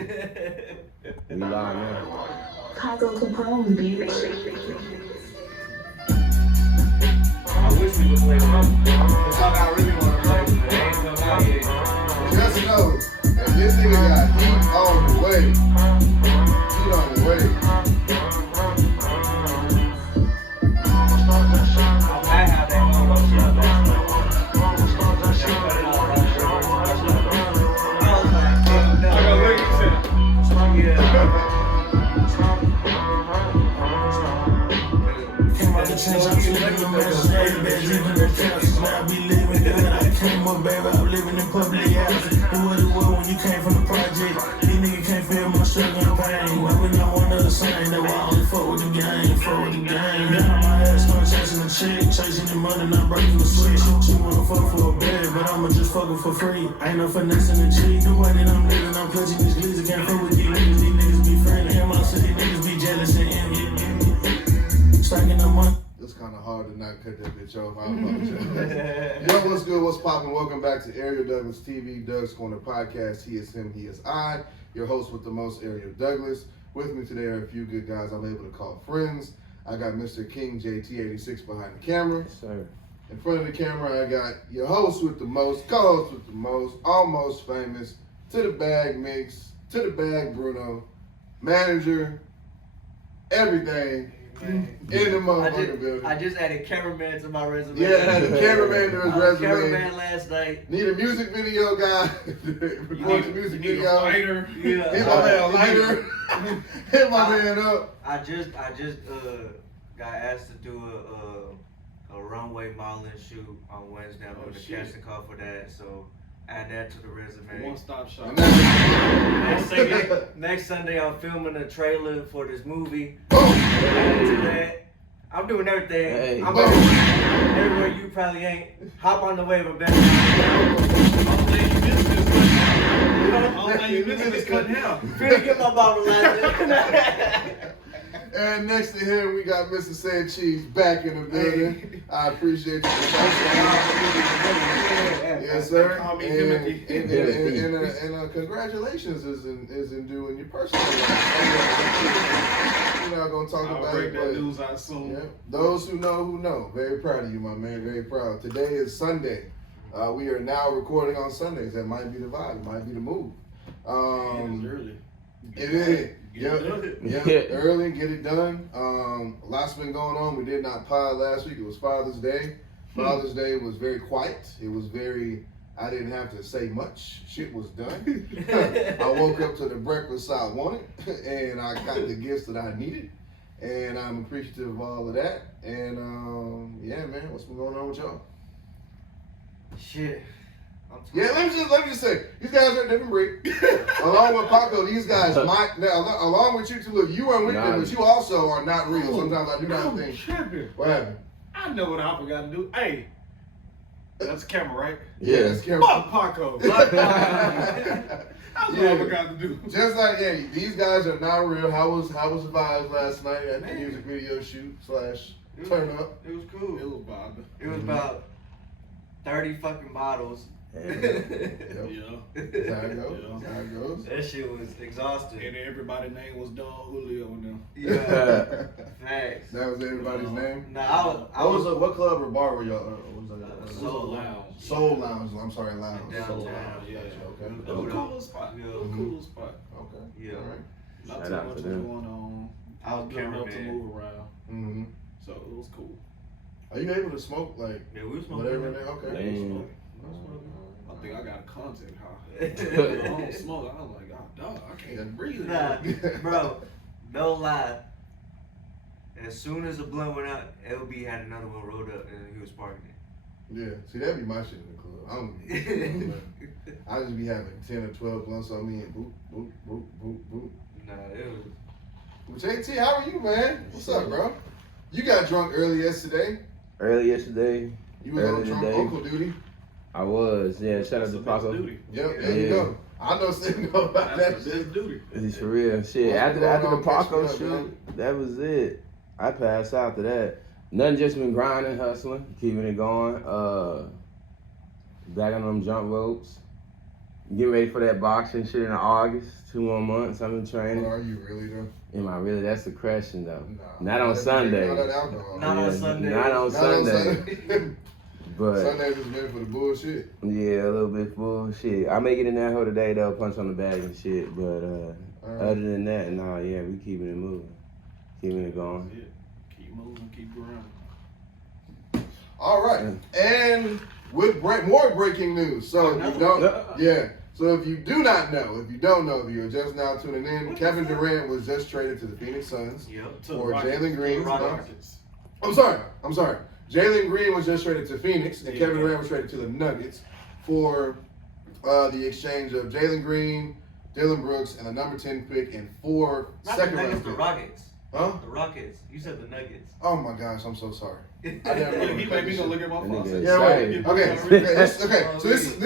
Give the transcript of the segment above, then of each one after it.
We live now. Cargo Capone, bitch. I wish we would play the song I really want to play, but it ain't come out yet. Just know that this nigga got heat on the way. Heat on the way. I might have that one shit up there. Came up, baby, I'm living in public houses. Do what it was when you came from the project. These niggas can't feel my struggle and pain. But we know one of the same. That's why I only fuck with the game, fuck with the game. Got on my ass, start chasing the chick, chasing the money, not breaking the switch. She wanna fuck for a bed, but I'ma just fuck her for free. Ain't no finesse in the G. The way that I'm living, I'm clutching these glees. I can't fuck with these niggas. These niggas be friendly. Him out, so these niggas be jealous and envy. Stacking the money. It's kind of hard to not cut that bitch off. I apologize. Yo, what's good? What's poppin'? Welcome back to Ariel Douglas TV, Doug's Corner Podcast. He is him, he is I. Your host with the most, Ariel Douglas. With me today are a few good guys I'm able to call friends. I got Mr. King JT86 behind the camera. Yes, sir. In front of the camera, I got your host with the most, co-host with the most, almost famous, to the bag mix, to the bag Bruno, manager, everything. In the motherfucking building. I just added cameraman to my resume. Yeah, had a cameraman to his resume. Cameraman last night. Need a music video guy. Record the music video. Lighter. Yeah. Hit my man lighter. Hit my man up. I just got asked to do a runway modeling shoot on Wednesday. I'm doing the casting call for that, so add that to the resume. One-stop shop. Next Sunday, I'm filming a trailer for this movie. Boom. Add to that. I'm doing everything. Hey. I'm everywhere you probably ain't. Hop on the wave of better. All you missing is cutting hair. Finna get my bottle last. And next to him, we got Mr. Said Cheese back in the building. I appreciate you. Yes, sir. Call me Timothy. And congratulations is in due in your personal life. We're not gonna talk I'll about break it, that but news out soon. yeah, those who know. Very proud of you, my man. Very proud. Today is Sunday. We are now recording on Sundays. That might be the vibe. It might be the move. It's early. Get in. Get Yep. Early, get it done. Lots been going on. We did not pod last week. It was Father's Day. Father's Day was very quiet. It was very, I didn't have to say much. Shit was done. I woke up to the breakfast I wanted, and I got the gifts that I needed. And I'm appreciative of all of that. And yeah, man, what's been going on with y'all? Shit. Yeah, let me just say, these guys are a different breed. Along with Paco, these guys might, now, along with you two, look, you are with them, but you also are not real. Sometimes I do not think. Tripping. What happened? I know what I forgot to do. Hey, that's a camera, right? Yeah, that's camera. Fuck Paco. That's what I forgot to do. Just like, hey, these guys are not real. How was the vibes last night at the music video shoot / turn up? It was cool. It was bothered. It was about 30 fucking bottles. Yep. Yeah. That's how it goes. That's how it goes. That shit was exhausting. And everybody's name was Don Julio and them. Yeah. Facts. That was everybody's name? No, I was What club or bar were y'all? What was that? Soul Lounge. Soul Lounge. I'm sorry, Lounge. Downtown. Soul Lounge. Yeah. Okay. It was a cool spot. Yeah. It was a cool spot. Okay. Yeah. All right. Not Shout too out much to was them. going on. I was Good enough to cameraman. move around. Mm-hmm. So it was cool. Are you able to smoke like Yeah, we was whatever in smoking. there? Okay. Damn. I think I got a contact high. I don't smoke. I was like, oh, dog, I can't breathe. Nah, bro, no lie. As soon as the blunt went out, LB had another one rolled up and he was parking it. Yeah. See, that'd be my shit in the club. I just be having 10 or 12 blunts on me and boop, boop, boop, boop, boop. Nah, it was. Well, JT, how are you, man? What's up, bro? You got drunk early yesterday. Early yesterday, You was on Early drunk today. uncle duty. I was. Yeah, shout out to Paco. Duty. Yep, there you go. I know something about that That's shit. duty. It's for real. Shit, What's after going the on? Catch Paco me up, shoot, man. that was it. I passed out to that. Nothing, just been grinding, hustling, keeping it going. Back on them jump ropes. Getting ready for that boxing shit in August. 2 more months. I'm in But training. are you really though? Am I really? That's the question though. Nah. Not on Sunday. Not that alcohol. Not on Sunday. Not on Sunday. But Sundays is meant for the bullshit. yeah, a little bit bullshit. I may get in that hole today though, punch on the bag and shit. But other than that, nah, yeah, we keeping it moving, keeping it going. Yeah. Keep moving, keep growing. All right, and with more breaking news. So if you don't, So if you do not know, if you don't know, if you're just now tuning in, Kevin Durant was just traded to the Phoenix Suns for Jalen Green. I'm sorry. Jalen Green was just traded to Phoenix, and Kevin Durant was traded to the Nuggets for the exchange of Jalen Green, Dylan Brooks, and a number 10 pick and 4 second-round picks. The Rockets. Huh? The Rockets. You said the Nuggets. Oh my gosh, I'm so sorry. He made me go look at my phone. Okay. So this is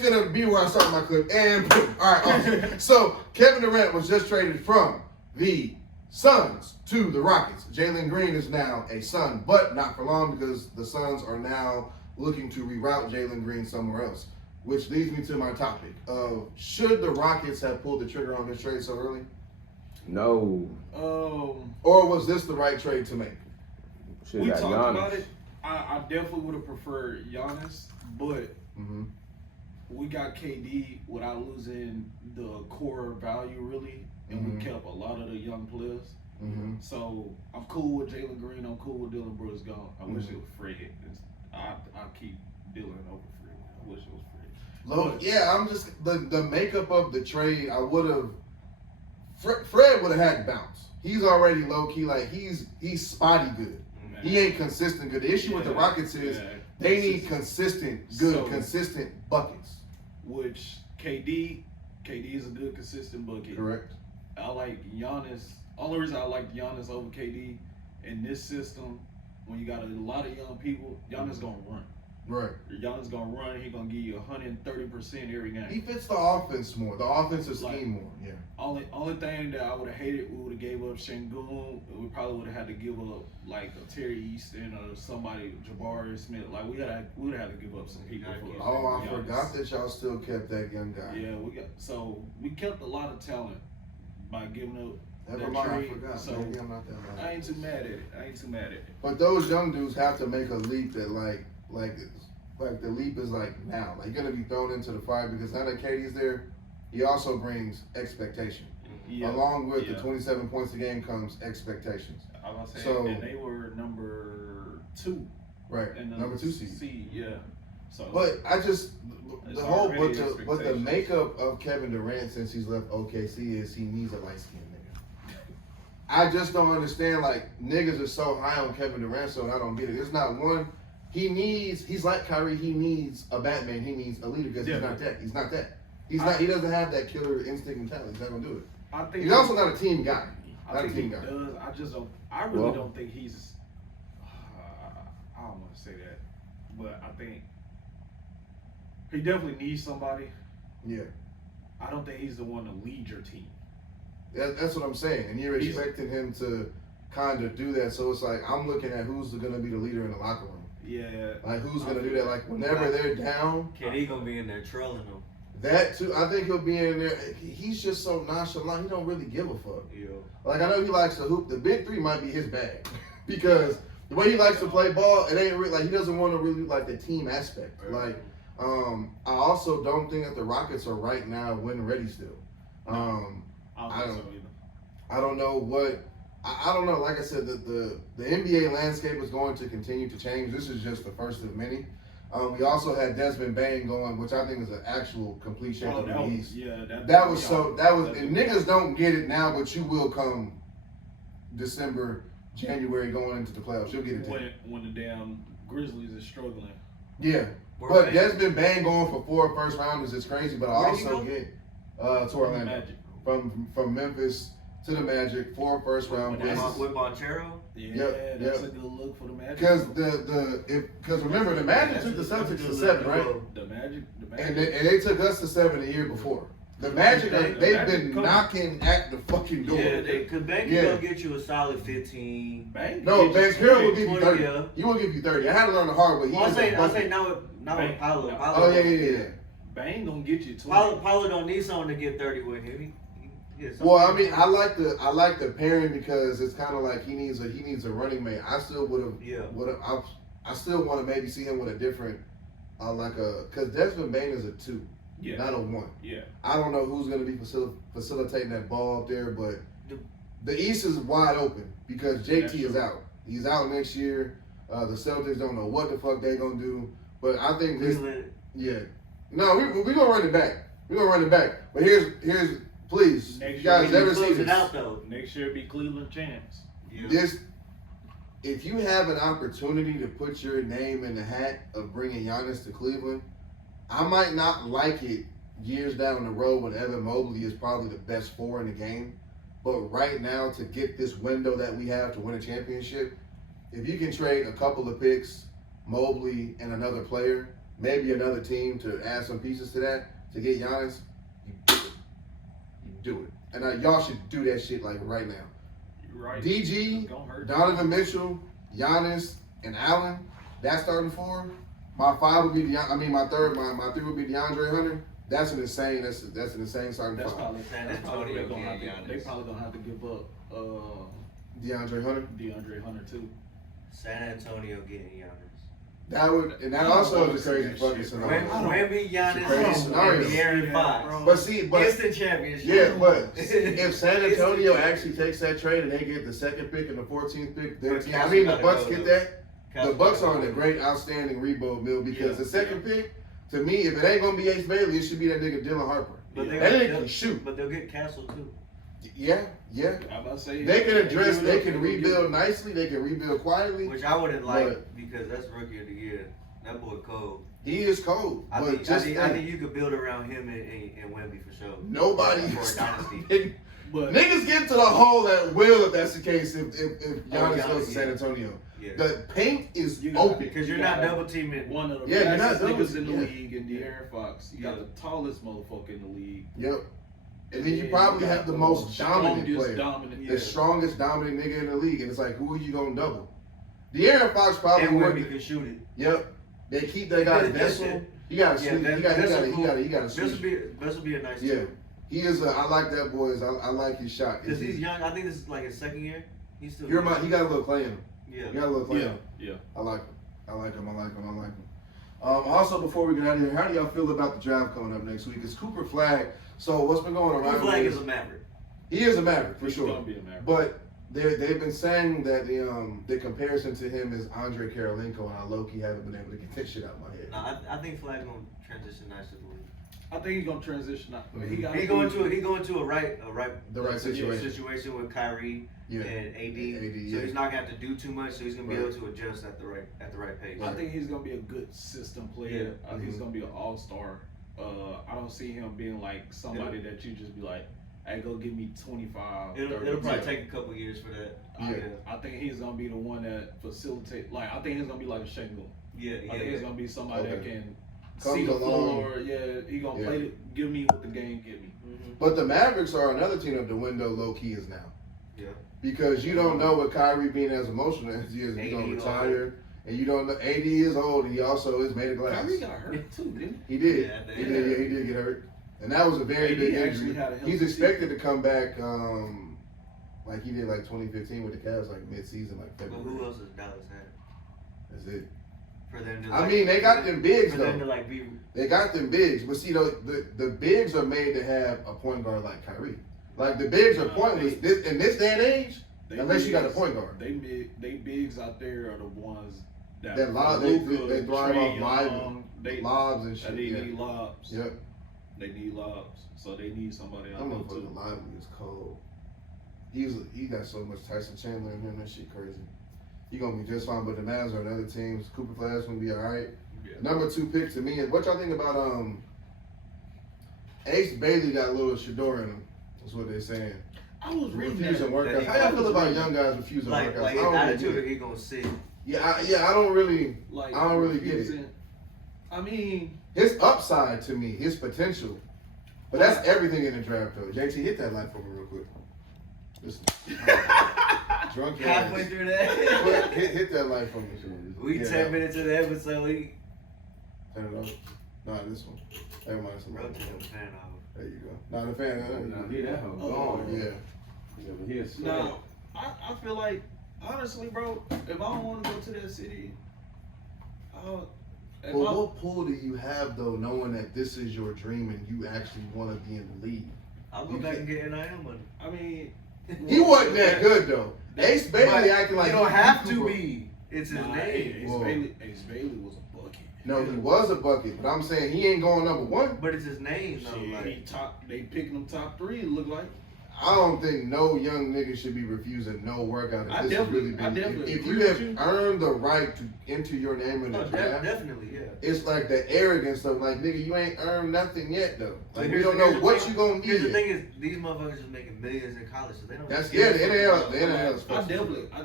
gonna be where I start my clip. And all right. Awesome. So Kevin Durant was just traded from the Suns to the Rockets. Jalen Green is now a Sun, but not for long because the Suns are now looking to reroute Jalen Green somewhere else. Which leads me to my topic of should the Rockets have pulled the trigger on this trade so early? No. Or was this the right trade to make? We talked about it. I definitely would have preferred Giannis, but we got KD without losing the core value really, and we kept a lot of the young players. So I'm cool with Jalen Green. I'm cool with Dylan Brooks gone. I wish it was Fred. I keep Dylan over Fred. I wish it was Fred. Yeah, I'm just the makeup of the trade. I would have. Fred would have had to bounce. He's already low key, like he's spotty good. He ain't consistent good. The issue with the Rockets is they need consistent buckets. Which KD is a good consistent bucket. Correct. I like Giannis. Only reason I like Giannis over KD in this system, when you got a lot of young people, Giannis gonna run. Right. Giannis gonna run. He gonna give you 130% every game. He fits the offense more, the offensive scheme more. Yeah. Only thing that I would have hated, we would have gave up Şengün. We probably would have had to give up like a Terry Easton or somebody, Jabari Smith. Like we would have had to give up some people. I forgot that y'all still kept that young guy. Yeah, we kept a lot of talent by giving up. Never mind, I forgot. So Maybe I'm not that mad. I ain't too mad at it. But those young dudes have to make a leap that like the leap is like now. Like you're gonna be thrown into the fire because now that KD's there, he also brings expectation. Along with the 27 points a game comes expectations. I was gonna say, and they were number 2. Right. Number 2 seed. Yeah. So but I just but the makeup of Kevin Durant since he's left OKC is he needs a light skinned nigga. I just don't understand, like niggas are so high on Kevin Durant, so I don't get it. There's not one. He's like Kyrie. He needs a Batman. He needs a leader because he's not that. He doesn't have that killer instinct mentality. He's not gonna do it. He's also not a team guy. I think he does. I just don't. I really don't think he's. I don't want to say that, but I think he definitely needs somebody. Yeah. I don't think he's the one to lead your team. That's what I'm saying, and you're expecting him to kind of do that. So it's like I'm looking at who's gonna be the leader in the locker room. Yeah. Like who's gonna do that? Like whenever they're down. KD gonna be in there trolling them. That too. I think he'll be in there. He's just so nonchalant. He don't really give a fuck. Yeah. Like I know he likes to hoop. The big three might be his bag because the way he likes to play ball, it ain't really like he doesn't want to really like the team aspect. Like I also don't think that the Rockets are right now win ready still. I don't know what. I don't know. Like I said, the NBA landscape is going to continue to change. This is just the first of many. We also had Desmond Bane going, which I think is an actual complete shake of the East. That was and niggas don't get it now, but you will come December, January going into the playoffs. You'll get it when the damn Grizzlies is struggling. Yeah. But Desmond Bane going for 4 first rounders is crazy, but I also get to Orlando. From Memphis to the Magic, 4 first round picks. With Montero? Yeah, that's a good look for the Magic. Because remember the Magic took the Celtics to 7, right? The Magic. And they took us to 7 the year before. The Magic, They- they've been knocking at the fucking door. Yeah, because Bank Yeah. gonna get you a solid 15. No, Banchero will give you 20, 30. yeah. He will give you 30. I had to learn the hard way. He Well, I is a say bucket. now with Paulo. Oh, yeah. Bane gonna get you 20. Paulo don't need someone to get 30 with him. He Well, I mean, I like the pairing because it's kind of like he needs a running mate. I still I still want to maybe see him with a different because Desmond Bane is a 2, not a 1. Yeah. I don't know who's going to be facilitating that ball up there, but the East is wide open because JT is out. He's out next year. The Celtics don't know what the fuck they gonna do, but I think this. No, we gonna run it back. We gonna run it back. But here's please, Next you guys year, ever see this? out though. Next year be Cleveland champs. Yeah. This, if you have an opportunity to put your name in the hat of bringing Giannis to Cleveland, I might not like it years down the road when Evan Mobley is probably the best 4 in the game. But right now, to get this window that we have to win a championship, if you can trade a couple of picks, Mobley and another player, maybe another team to add some pieces to that, to get Giannis, you do it. You do it. And y'all should do that shit like right now. You're right. DG, It's gonna hurt. Donovan Mitchell, Giannis, and Allen, that's starting 4. My 5 would be my 3 would be DeAndre Hunter. That's an insane starting That's 5. probably San that's probably Antonio gonna have getting to, they Giannis. probably gonna have to give up DeAndre Hunter. DeAndre Hunter too. San Antonio getting Giannis. That also is a crazy fucking scenario. Wemby, Crazy Giannis, scenario. and Aaron Fox. But see, Instant championship. yeah, but if San Antonio actually takes that trade and they get the 2nd pick and the 14th pick, the Bucks get that. The Bucks are on a great, outstanding rebuild mill because the 2nd pick, to me, if it ain't gonna be Ace Bailey, it should be that nigga Dylan Harper. But That nigga can shoot. But they'll get Castle too. Yeah. I'm about to say They can address. They can rebuild nicely. They can rebuild quietly. Which I wouldn't like because that's rookie of the year. That boy cold. He is cold. I But think you could build around him and Wemby for sure. Nobody for a dynasty. But niggas get to the hole at will if that's the case. If Giannis Giannis, goes to San Antonio, Yeah. the paint is You got- open. Because you're not double teaming. one of the Yeah, you're not fastest double niggas in the team, yeah. league in De'Aaron Fox. You got the tallest motherfucker in the league. Yep. And then you probably have the most dominant player, dominant. the strongest dominant nigga in the league, and it's like, who are you gonna double? De'Aaron Fox probably And would. Wemby can shoot it. Yep. They keep that guy Vessel. He got to Yeah, sleep. He got to This sleep. would be a nice Yeah. team. He is. I like that boy. I like his shot. Because he's young. I think this is like his 2nd year. He's still. He got a little play in him. Yeah. He got a little play in him. Yeah. I like him. Also, before we get out of here, how do y'all feel about the draft coming up next week? It's Cooper Flag. So what's been going around? Blue Flag is a Maverick. He is a Maverick for He's sure. gonna be a Maverick. But they've been saying that the comparison to him is Andre Karolinko, and I low-key haven't been able to get that shit out of my head. No, I think Flag's gonna transition nice to the league. I think he's gonna transition out. Mhm. He going to a right The right situation. situation with Kyrie Yeah. and AD. AD, So yeah. he's not gonna have to do too much. So he's gonna be Right. able to adjust at the right pace. I think he's gonna be a good system player. Yeah. I think he's gonna be an all-star. I don't see him being like somebody that you just be like, "Hey, go give me 25." It'll 30. probably take a couple years for that. I think he's gonna be the one that facilitate. Like I think he's gonna be like a Shango. Yeah, I think he's gonna be somebody that can Comes see the along. floor. Yeah, he gonna play it. Give me what the game give me. But the Mavericks are another team that the window low-key is now. Yeah. Because you don't know what Kyrie being as emotional as he is. He's gonna retire, and you don't know. AD is old, and he also is made of glass. Kyrie got hurt too, didn't He did. Yeah, He did. Yeah, he did get hurt, and that was a very AD big actually injury. had a healthy He's expected to come back, like he did, like 2015 with the Cavs, like mid-season, like But February. who else does Dallas have? That's it. For them to I mean, they got them bigs for them to though. like be They got them bigs, but see, the bigs are made to have a point guard like Kyrie. Like the bigs are pointless in this day and age, they? unless you got a bigs- point guard. They bigs out there are the ones that That lob, they Luka, thrive Trae off Young, they lobs and that shit. they Yeah. need lobs. Yep. They need lobs, so they need somebody That out there motherfucker too. Lively is cold. He got so much Tyson Chandler in him. That shit crazy. He gonna be just fine. But the Mavs are another team. Cooper Flash gonna be all right. Yeah. Number 2 pick to me. What y'all think about Ace Bailey got a little Shador in him. That's what they're saying. I was reading Refusing that. workouts. How y'all feel about young guys refusing like workouts? like I his don't really attitude get that it. he gonna sit. I don't really. Like, I don't really get it. refusing- I mean, His upside to me, his potential. But that's everything in the draft, though. JT, hit that light for me real quick. Listen. Drunk Halfway ass. through that. Hit that light for me. We 10 minutes of the episode. Turn it off. Nah, this one. Never mind. It's a light. Rotate the fan off. There you go. Nah, the fan. Nah, hear that hoe. Oh, Gone. Yeah. You ever hear sweat? No, I feel like, honestly, bro, if I don't want to go to that city, Well, what pull do you have though, knowing that this is your dream and you actually want to be in the league? I'll go back and get NIL money. I mean, He wasn't that good though. Ace Bailey acting like you don't he have to Cooper. be. It's his name. Ace Bailey was a bucket. No, he was a bucket, but I'm saying he ain't going number one. But it's his name, though. Shit, Like, they picking him top 3. It look like. I don't think no young nigga should be refusing no workout. I If this is really definitely big. If agree you with have you. earned the right to enter your name in the no, draft, definitely, yeah. it's like the arrogance of like, nigga, you ain't earned nothing yet though. Like we Here's don't the- know here's the what thing- you gonna be. Here's the yet. thing is, these motherfuckers is making millions in college, so they don't. That's give the a NIL. fuck. The NIL is I special.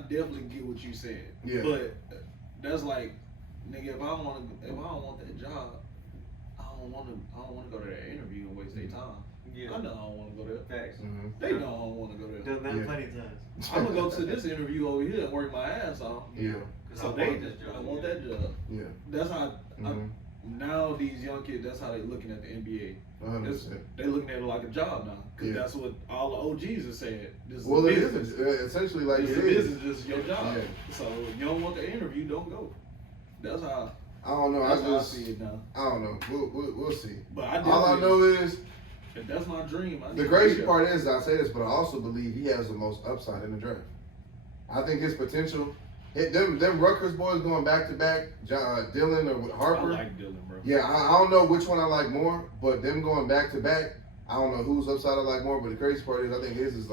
definitely get what you said. Yeah. But that's like, nigga, if I don't want that job, I don't want to go to that interview and waste their time. Yeah. I know I don't want to go there. Facts. Mhm. They know I don't want to go there. Done that Yeah. plenty of times. I'm gonna go to this interview over here and work my ass off. Yeah. So I want this job. I want that job. Yeah. That's how Mhm. now these young kids. That's how they looking at the NBA. 100%. They looking at it like a job now, because Yeah. that's what all the OGs have said. This Well, is it business. is essentially like This it is is. business, just your job. Yeah. So if you don't want the interview, don't go. That's how. I don't know. That's how I I see it now. don't know. We'll see. But I All I know is if that's my dream. I the need crazy to be part is I say this, but I also believe he has the most upside in the draft. I think his potential. Them Rutgers boys going back to back, Dylan or there. I Harper. like Dylan, bro. Yeah, I don't know which one I like more, but them going back to back, I don't know whose upside I like more. But the crazy part is I think his is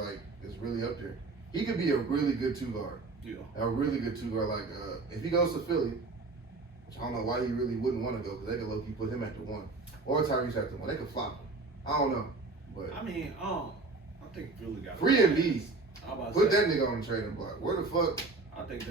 really up there. He could be a really good 2 guard. Yeah. A really good 2 guard. Like if he goes to Philly, which I don't know why he really wouldn't want to go, because they could low-key put him at the 1. Or Tyrese at the 1. They could flop him. I don't know. But I mean, I think Philly got free it. Embiid. I'm about to Put say, that nigga on the trading block. Where the fuck? I think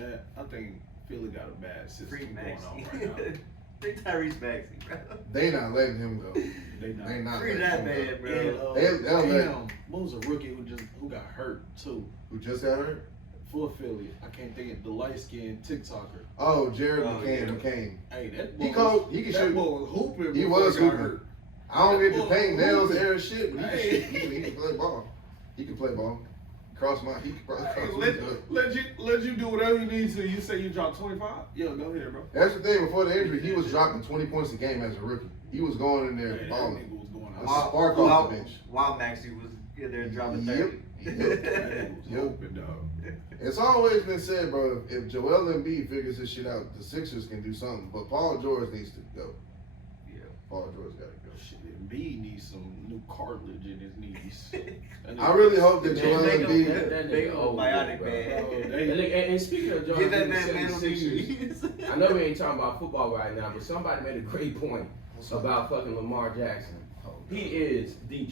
Philly got a bad system Free going on Maxey. right now. Free Tyrese Maxey, bro. They not letting him go. They not. They not Free letting that him man, go. bro. And, They'll let- damn, what was a rookie who got hurt too? Who just got hurt? For Philly, I can't think of the light skinned TikToker. Oh, Jared Oh, McCain. yeah. McCain. Hey, that He boy cold. He can that shoot. boy was hooping. He before was got hooping. hurt. I don't get to Well, paint nails, who- air shit, but Hey. he can play ball. He can play ball. He can probably cross my. Let you do whatever you need to. You say you dropped 25? Yeah, go ahead, bro. That's the thing. Before the injury, he was dropping 20 points a game as a rookie. He was going in there Hey, that balling. nigga was going That's out. a spark off the bench. While Maxey was in there dropping Yep. 30. That nigga was Yep. hooping, dog. It's always been said, bro. If Joel Embiid figures this shit out, the Sixers can do something. But Paul George needs to go. Yeah. Paul George got to go. Shit, Embiid needs some new cartilage in his knees. That I nigga- really hope that Man, Joel they gonna- Embiid. That Big nigga old old, bionic bro. man. Oh, And, they- and speaking of John, Get that the man man on 76ers, knees. I know we ain't talking about football right now, but somebody made a great point about fucking Lamar Jackson. He is the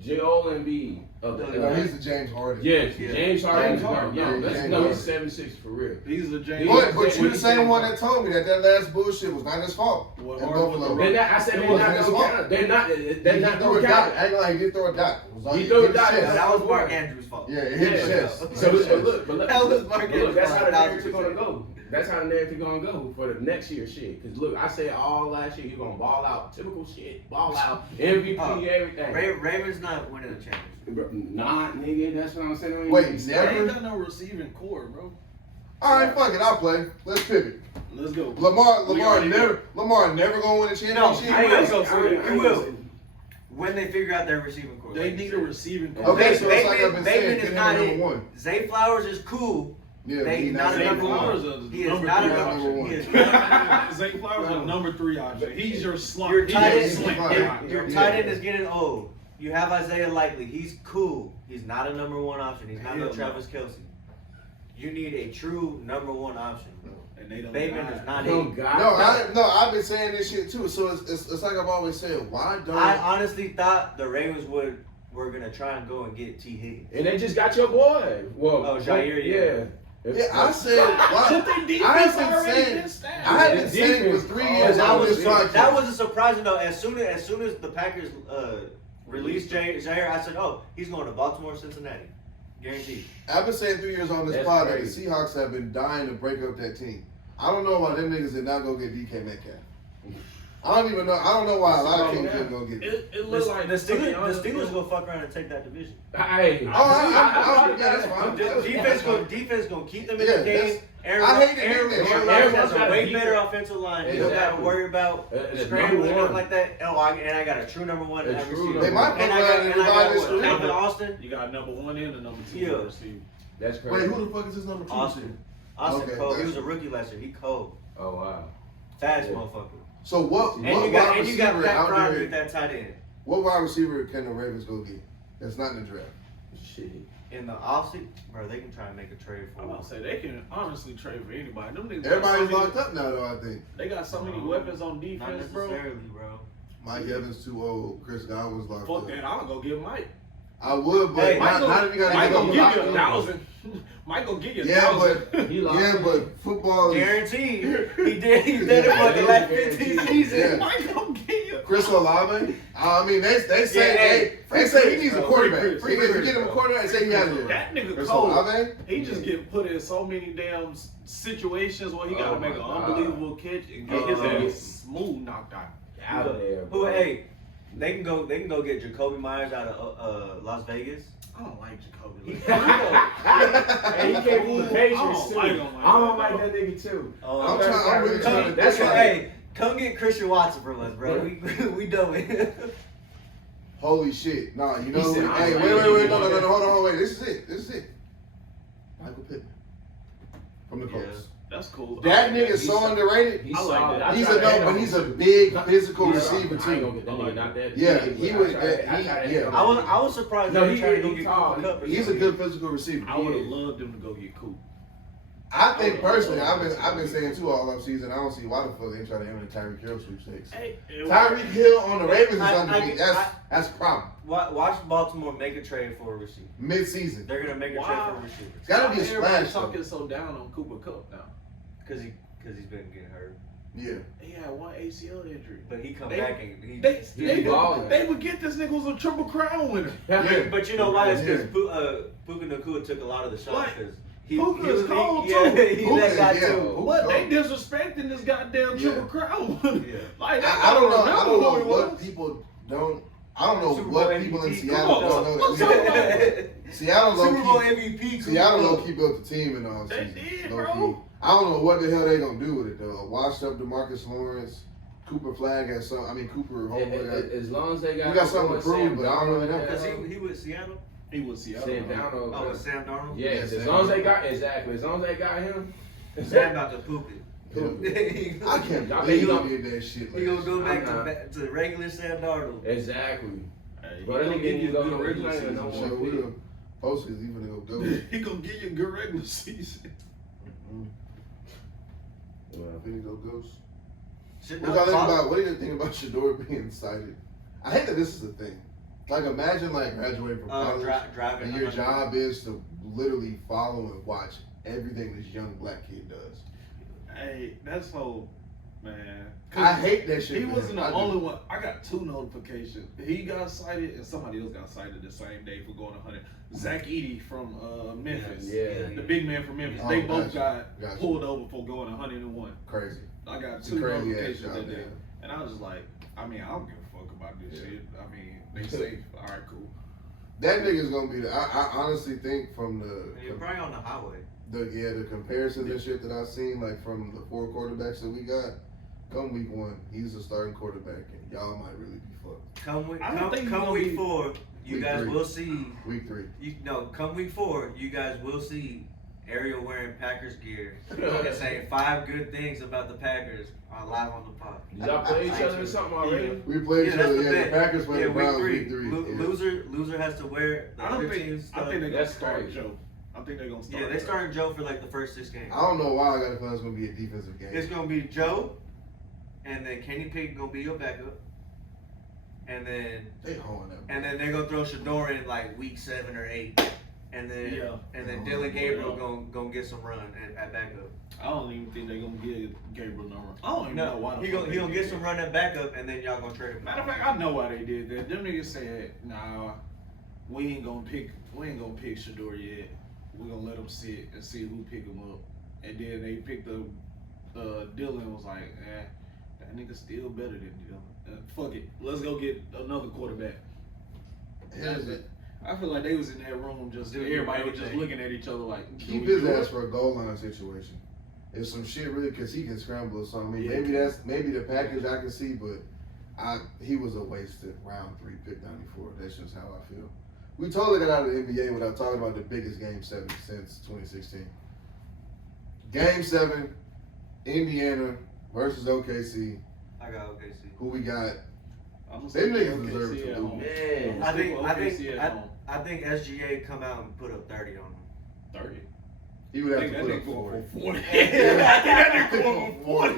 Joel Embiid of the No, he's the James Harden. yes, Yeah. James Harden. James Harden, Yeah, yeah, let's James know Harden. he's 7'6" for real. He's a James. But you the same one that told me that last bullshit was not his fault. What, in Harden Buffalo. with They're not, I said It they're wasn't not his gonna fault. count. They're not He gonna threw a count. dot. I ain't gonna lie, he did throw a dot. It was on He his threw a chest. dot. That was Yeah. Mark Andrews' fault. Yeah, it hit his Yeah. chest. So It hit his chest. look, That was Mark look, Andrews' that's how the fault. narrative gonna go. That's how the narrative gonna go for the next year shit. Cause look, I said all last year he's gonna ball out, typical shit, ball out, MVP, everything. Ravens not winning the championship. Nah, nigga, that's what I'm saying. Wait, They never? ain't got no receiving core, bro. All right, fuck it, I'll play. Let's pivot. Let's go. Lamar already never gonna win a No, championship. I ain't gonna go I through it. ain't He gonna will. say- When they figure out their receiving core. They like need you a said. receiving core. Okay, so it's like I've been saying, Bateman get is him not number it. one. Zay Flowers is cool. Yeah, They he not a Zay number Flowers one. is He is number not a three number option. one. He is Zay Flowers is a number 3 option. He's your slot. Your he's tight your end, slot your- guy. your Yeah. tight end is getting old. You have Isaiah Likely. He's cool. He's not a number one option. He's not no Hell no. Travis Kelce. You need a true number one option, bro. And they don't Bateman got is it. not Oh it. God. I've been saying this shit too. So it's like I've always said, why don't I honestly thought the Ravens were gonna try and go and get T. Higgins. And they just got your boy. Well, Oh, Jair, yeah. Yeah, I said. Why? But they I defense haven't already said. been stacked. I haven't said it for 3 years. That on was this podcast. that wasn't surprising though. As soon as the Packers released Jair, I said, oh, he's going to Baltimore, Cincinnati, guaranteed. I've been saying 3 years on this That's pod that the crazy. Seahawks have been dying to break up that team. I don't know why them niggas did not go get DK Metcalf. I don't even know. I don't know why a lot of teams didn't go get it. It looks like The Steelers gonna fuck around and take that division. Hey, yeah, that's fine. Defense gonna keep them in Yeah, the game. I hate that shit. Aaron Rodgers has a way better offensive line. You don't gotta Exactly. worry about It's scrambling number one. like that. Oh, I got a true number one A at true receiver. number They might And fuck I around and got revive this what, career. Calvin Austin. you got number 1 and a number 2 Yeah. receiver. That's crazy. Wait, who the fuck is this number 2? Austin Okay, Cole. He that's- was a rookie last year. He cold. Oh wow. Fast Yeah. motherfucker. So what And wide you got receiver Pat out Fryer there? with that tight end. What wide receiver can the Ravens go get? That's not in the draft. Shit. In the offseason, bro, they can try and make a trade for I'm him. about to say they can honestly trade for anybody. Them niggas Everybody's got so locked up now, though. I think many, They got so many No. weapons on Not defense, bro. necessarily, bro. Mike Evans too old. Chris Godwin's locked Fuck up. that, I'll go get Mike. I would, but Hey, not if you got Mike to gonna give give you him 1,000. Mike gonna give you Yeah, 1,000. but He locked yeah, in. but football is Guaranteed. He's did it for the last 15 seasons. Yeah. Mike gonna give you. Chris Olave. I mean, they say hey, they say he needs a bro. quarterback. Free If you Chris, get him a bro. quarterback, say he out of there. That nigga Chris cold. Olave. He just get put in so many damn situations where he gotta Oh make my an God. unbelievable catch and get his Uh-huh. ass smooth knocked out. Out of there. Who? Bro. Hey, they can go get Jacoby Myers out of Las Vegas. I don't like Jacoby. He Lee. And he came from the Patriots I too. don't like him I don't like that nigga too. I'm really trying to. That's come, why. hey, come get Christian Watson from us, bro. We done with it. Holy shit! Nah, you know. He said, Hey, I'm wait, like, no, hold on, wait. This is it. Michael Pittman from the Yeah. Colts. That's cool. That nigga is so He's- underrated. He's I like solid. that. I He's tried a to hate no, on but he's a him. big physical He's receiver solid. I ain't gonna too. get that nigga not that Yeah, big, he but was- I tried to he- hate yeah. on him. I was surprised No, they were he trying to is. go He get tall. Cooper Kupp. or He's a something. good physical receiver. I would have loved him to go get Coop. I think personally, I've been saying too all off season. I don't see why the fuck they try to enter the Tyreek Hill sweepstakes. Hey, Tyreek Hill on the Ravens is I- undefeated. I- That's a problem. Watch Baltimore make a trade for a receiver. Mid-season, They're gonna make a trade Wow. for a receiver it's got to be a Everybody splash. Though. talking so down on Cooper Kupp now. because he's been getting hurt, Yeah, He had one ACL injury. but he come They- back and he. They balling. they would get this nigga was a triple crown winner. yeah. But you know why? It's because Yeah. Puka Nacua took a lot of the shots What? because Puka is cold, yeah, too. he's that guy Puka, yeah. too. But they Puka. disrespecting this goddamn Yeah. triple crown winner. Yeah. Like I don't know. I remember don't know who he what was. people don't. I don't know Super what Bowl people in MVP. Seattle Come on, don't know. what's That up? Seattle Super Bowl low key. MVP. Seattle Cooper low Kupp. key built the team in the They offseason. did, Low bro. key. I don't know what the hell they gonna do with it though. A washed up DeMarcus Lawrence, Cooper Flag has some. I mean Cooper Holmwood. As long as they got, We got something to Sam prove, but I don't really know. Darnold, Because he was Seattle. He was Seattle. Sam Darnold. Oh, it's Sam Darnold. Yes, Yeah, as Sam long as they Darnold. got as long as they got him. Sam about to poop it. I can't Y'all believe think he did that shit. He gonna go I'm back not. to regular Sam Darnold. Exactly. Hey, But he they gonna didn't give you go good no regular regular season. no Sure more. will. Post is even gonna go. He gonna give you good regular season. Well, finna go Ghost. Shit, What do you think about Shador being cited? I hate that this is a thing. Like imagine like graduating from college driving and your job is to literally follow and watch everything this young black kid does. Hey, that's so, man. I hate that shit. He for wasn't him. the I do. only one. I got 2 notifications. He got cited and somebody else got cited the same day for going 100. Zach Edey from Memphis. Yeah. The big man from Memphis. Oh, They both gotcha. got pulled over for going 101. Crazy. I got It's a 2 crazy ass notifications job, that day. man. And I was just like, I mean, I don't give a fuck about this Yeah. shit. I mean, they safe. All right, cool. That nigga's gonna be the. I honestly think from You're probably on the highway. the comparisons and shit that I've seen, like from the 4 quarterbacks that we got, come week 1, he's the starting quarterback, and y'all might really be fucked. Come week, I don't think he's come gonna week be- 4, you Week guys 3. will see. Week 3. Come week 4, you guys will see Ariel wearing Packers gear and saying 5 good things about the Packers live on the pod. Did y'all play each other or something already? We played each that's other. the Yeah, bet. the Packers played Yeah, the Browns week week 3. 3. Yeah. Loser has to wear the I don't 15 think. stuff. I think they're gonna That's start crazy. Joe. I think they're gonna start. Yeah, they Joe. started Joe for like the first 6 games. I don't know why I got a feeling it's gonna be a defensive game. It's gonna be Joe, and then Kenny Pickett gonna be your backup, and then They holding that. they're gonna throw Shador in like week 7 or 8. and then Dylan Gabriel gonna get some run at backup. I don't even think they're gonna give Gabriel no run. I don't even know why. He gonna get some run at backup, and then y'all gonna trade him. Matter of fact, I know why they did that. Them niggas said, nah, we ain't gonna pick Shador yet. We gonna let him sit and see who pick him up. And then they picked up Dylan. Was like, that nigga still better than Dylan. Fuck it, let's go get another quarterback. I feel like they was in that room just everybody was just looking at each other like, keep his ass for a goal line situation. If some shit really, cause he can scramble or something. Maybe the package I can see, but he was a wasted round 3 pick 94. That's just how I feel. We totally got out of the NBA without talking about the biggest Game 7 since 2016. Game 7, Indiana versus OKC. I got OKC. Who we got? Them niggas deserve to lose. Man. I think SGA come out and put up 30 on him. 30. He would have to put up 40. 40. That nigga going for 40.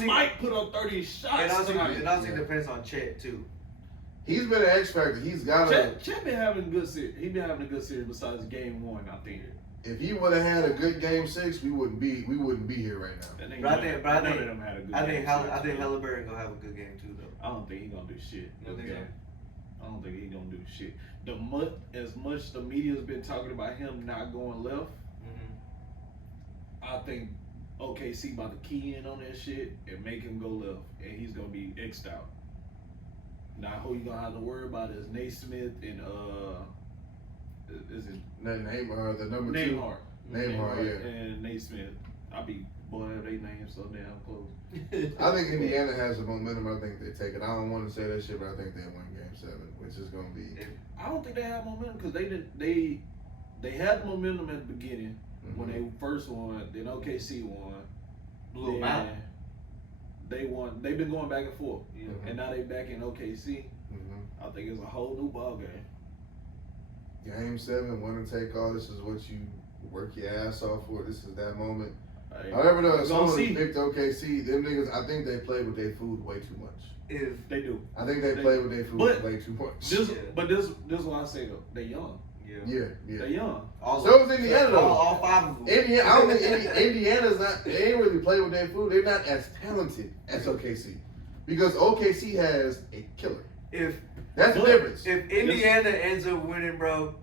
He might put up 30 shots. It also depends on Chet too. He's been an X factor. He's got a. Chet been having a good series. He been having a good series besides Game 1, I think. If he would have had a good Game 6, we wouldn't be here right now. I think Halliburton gonna have a good game too though. I don't think he gonna do shit. Okay. I don't think he gonna do shit. As much the media's been talking about him not going left, I think OKC about to key in on that shit and make him go left, and he's gonna be X'd out. Now who you gonna have to worry about is Naismith and is it the number 2? Neymar, yeah. And Naismith. I be boy, they names so damn close. I think Indiana has the momentum. I think they take it. I don't want to say that shit, but I think they win Game 7, which is gonna be. I don't think they have momentum because they had the momentum at the beginning when they first won. Then OKC won. Blew them out. They won. They've been going back and forth, and now they back in OKC. I think it's a whole new ball game. Game 7, winner take all. This is what you work your ass off for. This is that moment. However, though, someone picked OKC. Them niggas, I think they play with their food way too much. If they do, I think they play with their food way too much. This is why I say though, they young. Yeah. They young. So is Indiana though. All 5 of them. I don't think Indiana's not. They ain't really play with their food. They're not as talented as OKC because OKC has a killer. That's the difference. If Indiana ends up winning, bro,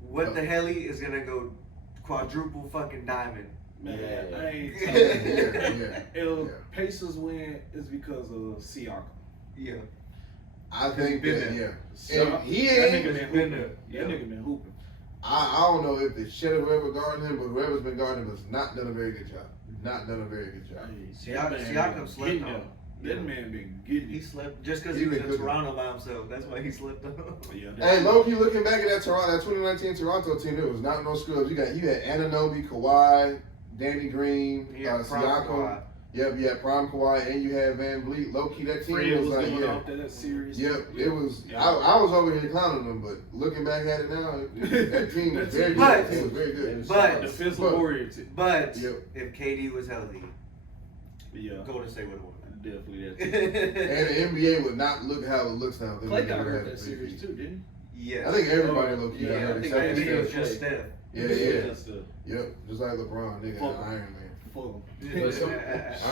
what the hell is gonna go quadruple fucking diamond? Man, I ain't telling you. If Pacers win, it's because of Siakam. Yeah. I think that, So, he that ain't. nigga been hooping. That nigga been hooping. I don't know if the shit whoever guarding him, but whoever's been guarding him has not done a very good job. Siakam slept on. That man been getting. He slept just because he was in Toronto by himself. That's why he slept on. Hey, low-key looking back at that 2019 Toronto team, there was not no scrubs. You had Anunoby, Kawhi, Danny Green, Siakam. Yep, you had Prime Kawhi, and you had Van Vliet. Low-key, that team was like, off that series. Yep, it was. I was over here clowning them, but looking back at it now, that team was very good. That team was very good. But defensive oriented. But if KD was healthy, Golden State would have won. Definitely that. And the NBA would not look how it looks now. Clay got hurt that series too, didn't he? Yeah. I think everybody low-key got hurt. I think it was just Steph. Yeah. Yep, just like LeBron, nigga, Iron Man. I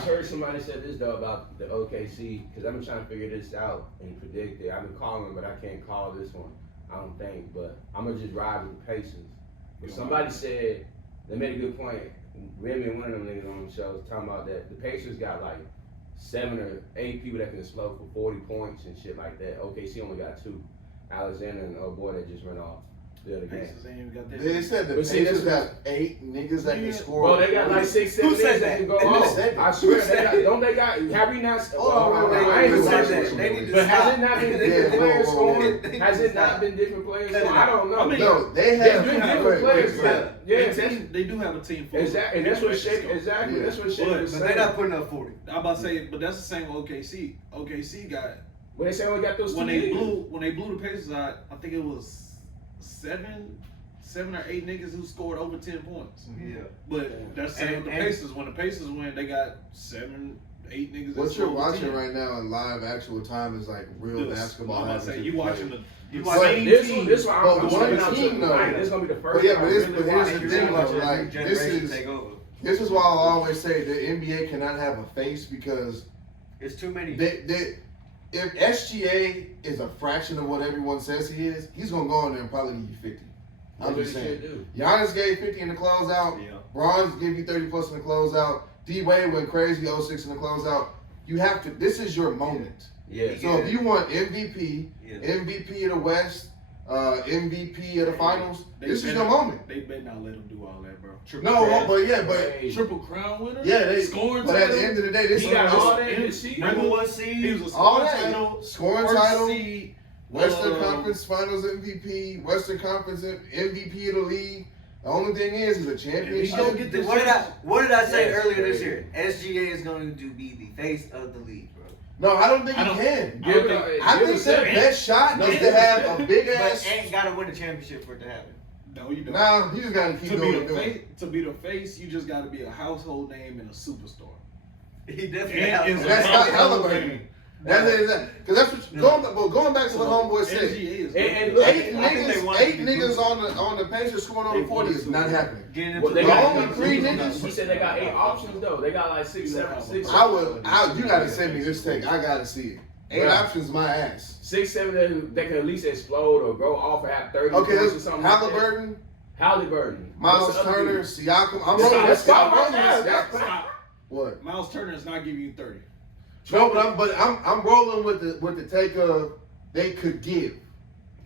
heard somebody said this though about the OKC because I've been trying to figure this out and predict it. I've been calling, but I can't call this one. I don't think, but I'm gonna just ride with the Pacers. But somebody said they made a good point. We haven't been one of them niggas on the shows talking about that the Pacers got like 7 or 8 people that can explode for 40 points and shit like that. OKC only got 2. Alexander and the boy that just ran off the other game. They said the Pacers got 8 niggas that can score. Well, they got like 6, 7 niggas that can go off. I swear, don't they got? Have we not? I ain't watching. But has it not been different players scoring? Has it not been different players scoring? I don't know. No, they have different players. Yeah, they do have a team full. Exactly, and that's what Shake. Exactly, that's what Shake was saying. But they're not putting up 40. I'm about to say, but that's the same with OKC. OKC got. When they say we got those when they blew the Pacers out, I think it was 7 or 8 niggas who scored over 10 points. Yeah. But that's the same with the Pacers. When the Pacers win, they got 7, 8 niggas. What that you're scored watching 10. right now in live actual time is like real basketball. I'm about to say, you watching the But same This team. one, I'm But stepping one out team, to though. tonight. This is gonna be the first But yeah, time but I here's really the watch thing, it. though, like, this is- take over. This is why I always say the NBA cannot have a face because It's too many. if SGA is a fraction of what everyone says he is, he's gonna go in there and probably give you 50. I'm That's just what he saying. should do. Giannis gave 50 in the closeout. Yeah. Bronze gave you 30 plus in the closeout. D Wade went crazy 06 in the closeout. You have to. This is your moment. Yeah. So if you want MVP, Yeah. MVP of the West, MVP of the Finals, They this is better- your moment. They better not let him do all that, bro. No, but yeah, but Hey. Triple crown winner. yeah, they. scoring. But at the title, end of the day, this He is got this- all that this season. Number 1 He seed. was a all scoring that title, scoring first title. seed, Western Conference Finals MVP, Western Conference MVP of the league. The only thing is a If he championship. don't get this, What did I say Yes, earlier this crazy. year? SGA is going to be the face of the league, bro. No, I don't think I he don't- can. Give it I give think it their seven. best shot No, is give to it have seven. a big But ass. ain't got to win the championship for it to happen. no, you don't. Nah, you just gotta keep to doing be what the you're doing. face, to be the face, you just got to be a household name and a superstar. He definitely And has is to. a That's not household Halliburton. name. That's it. Because that's what going back to what homeboy said. SGA is And good. look, Eight I think they want to eight be niggas good. on the Pacers scoring over They 40 is want to not be good. happening. Getting into Well, they The got only three niggas- He said they got 8 options though. They got like 6, 7, 6. You gotta send me this take. I gotta see it. 8 Right. options, my ass. 6, 7 that can at least explode or go off and have 30 Okay, points or that's something. like that. Halliburton, Halliburton, Miles What's the other Turner, dude? Siakam. I'm Scott, rolling with Scott, Scott. Scott. Stop. What? Miles Turner is not giving you 30. No, but I'm rolling with the take of they could give.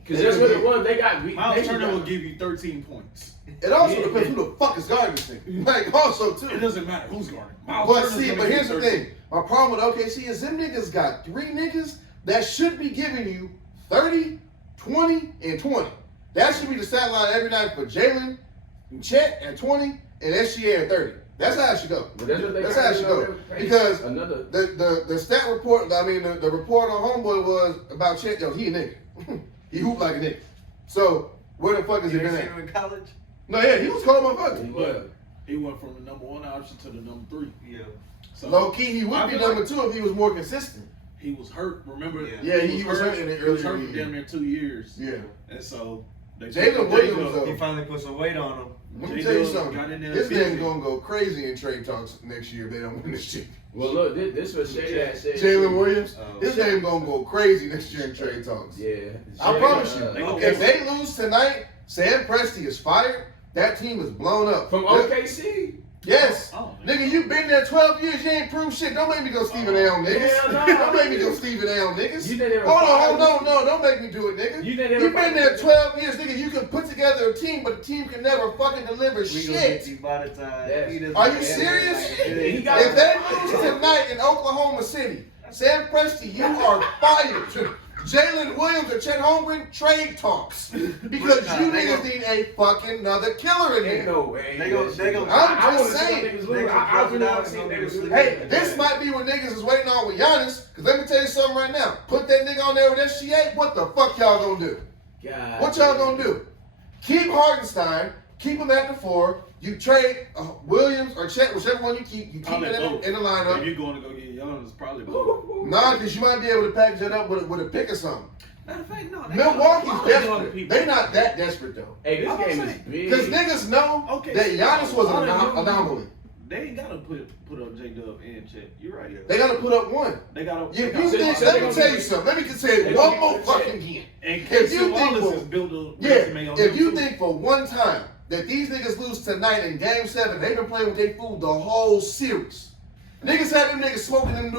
Because that's what it was. They got Miles Turner will give you 13 points. It also Yeah. depends who the fuck is guarding this thing. Like also It too. doesn't matter who's guarding. Miles But Turner's see, gonna but give here's you the 13. thing. My problem with OKC is them niggas got 3 niggas that should be giving you 30, 20, and 20. That should be the stat line every night for Jalen and Chet at 20 and SGA at 30. That's how it should go. But that's what they That's got how it should go. Because another. the stat report, I mean, the report on Homeboy was about Chet. Yo, he a nigga. He hoop like a nigga. So where the fuck is he You been didn't see at? him in college? No, yeah, he was cold motherfucker. But he went from the number 1 option to the number 3. Yeah. So Low key, he would I be feel number 2 if he was more consistent. he was hurt. Remember? Yeah. Yeah, he was hurt in the He was earlier hurt for year. damn near 2 years. Yeah. And so they Jalen Williams, though. He finally put some weight on him. Let me J tell you Dub something. got in there His busy. name gonna go crazy in trade talks next year if they don't win this shit. Well, look, this was Shay that said. Jalen Williams, Oh. his name gonna go crazy next year in trade talks. Yeah. I promise you. They gonna If they lose tonight, Sam Presti is fired. That team is blown up. From OKC. Yes. Oh, Nigga, you been there 12 years, you ain't proved shit. Don't make me go Stephen A on niggas. Hell no. Don't make me go Stephen A on niggas. You think they were Hold fired? on, no, don't make me do it, nigga. You think they You were been fired? there 12 years, nigga. You can put together a team, but the team can never fucking deliver We gonna get shit. you by the time. Yes. he doesn't Are you have serious? it. He got- If they lose tonight in Oklahoma City, Sam Presti, you are fired. Jalen Williams or Chet Holmgren, trade talks. Because Nah, you they niggas gonna- need a fucking another killer in Ain't here. no way. They gon' I'm just wanna see saying. them niggas lose. They gon' I close really it out want to see and them go niggas to lose. Hey, this might be what niggas is waiting on with Giannis. Because let me tell you something right now. Put that nigga on there with SGA, what the fuck y'all gonna do? God. What y'all gonna do? Keep Hartenstein, keep him at the 4. You trade Williams or Chet, whichever one you keep it Probably both. in the If lineup. you're going to go get Giannis, it's probably both. Nah, because you might be able to package it up with a pick or something. Matter of fact, no. Milwaukee's they got desperate. people. They not that desperate though. Hey, this I'm game is saying, big. Because niggas know Okay, that Giannis was all an they do- anomaly. They ain't gotta put up J Dub and Chet. You're right. They gotta put up one. They gotta. If they you gotta- think, so let they me gonna tell be- you something. Let me just say they it gonna one be more good fucking shit. again. And If Casey you think Wallace for- has built a Yeah, resume on if him, you too. think for one time that these niggas lose tonight in Game 7, they've been playing with their food the whole series. Niggas had them niggas smoking their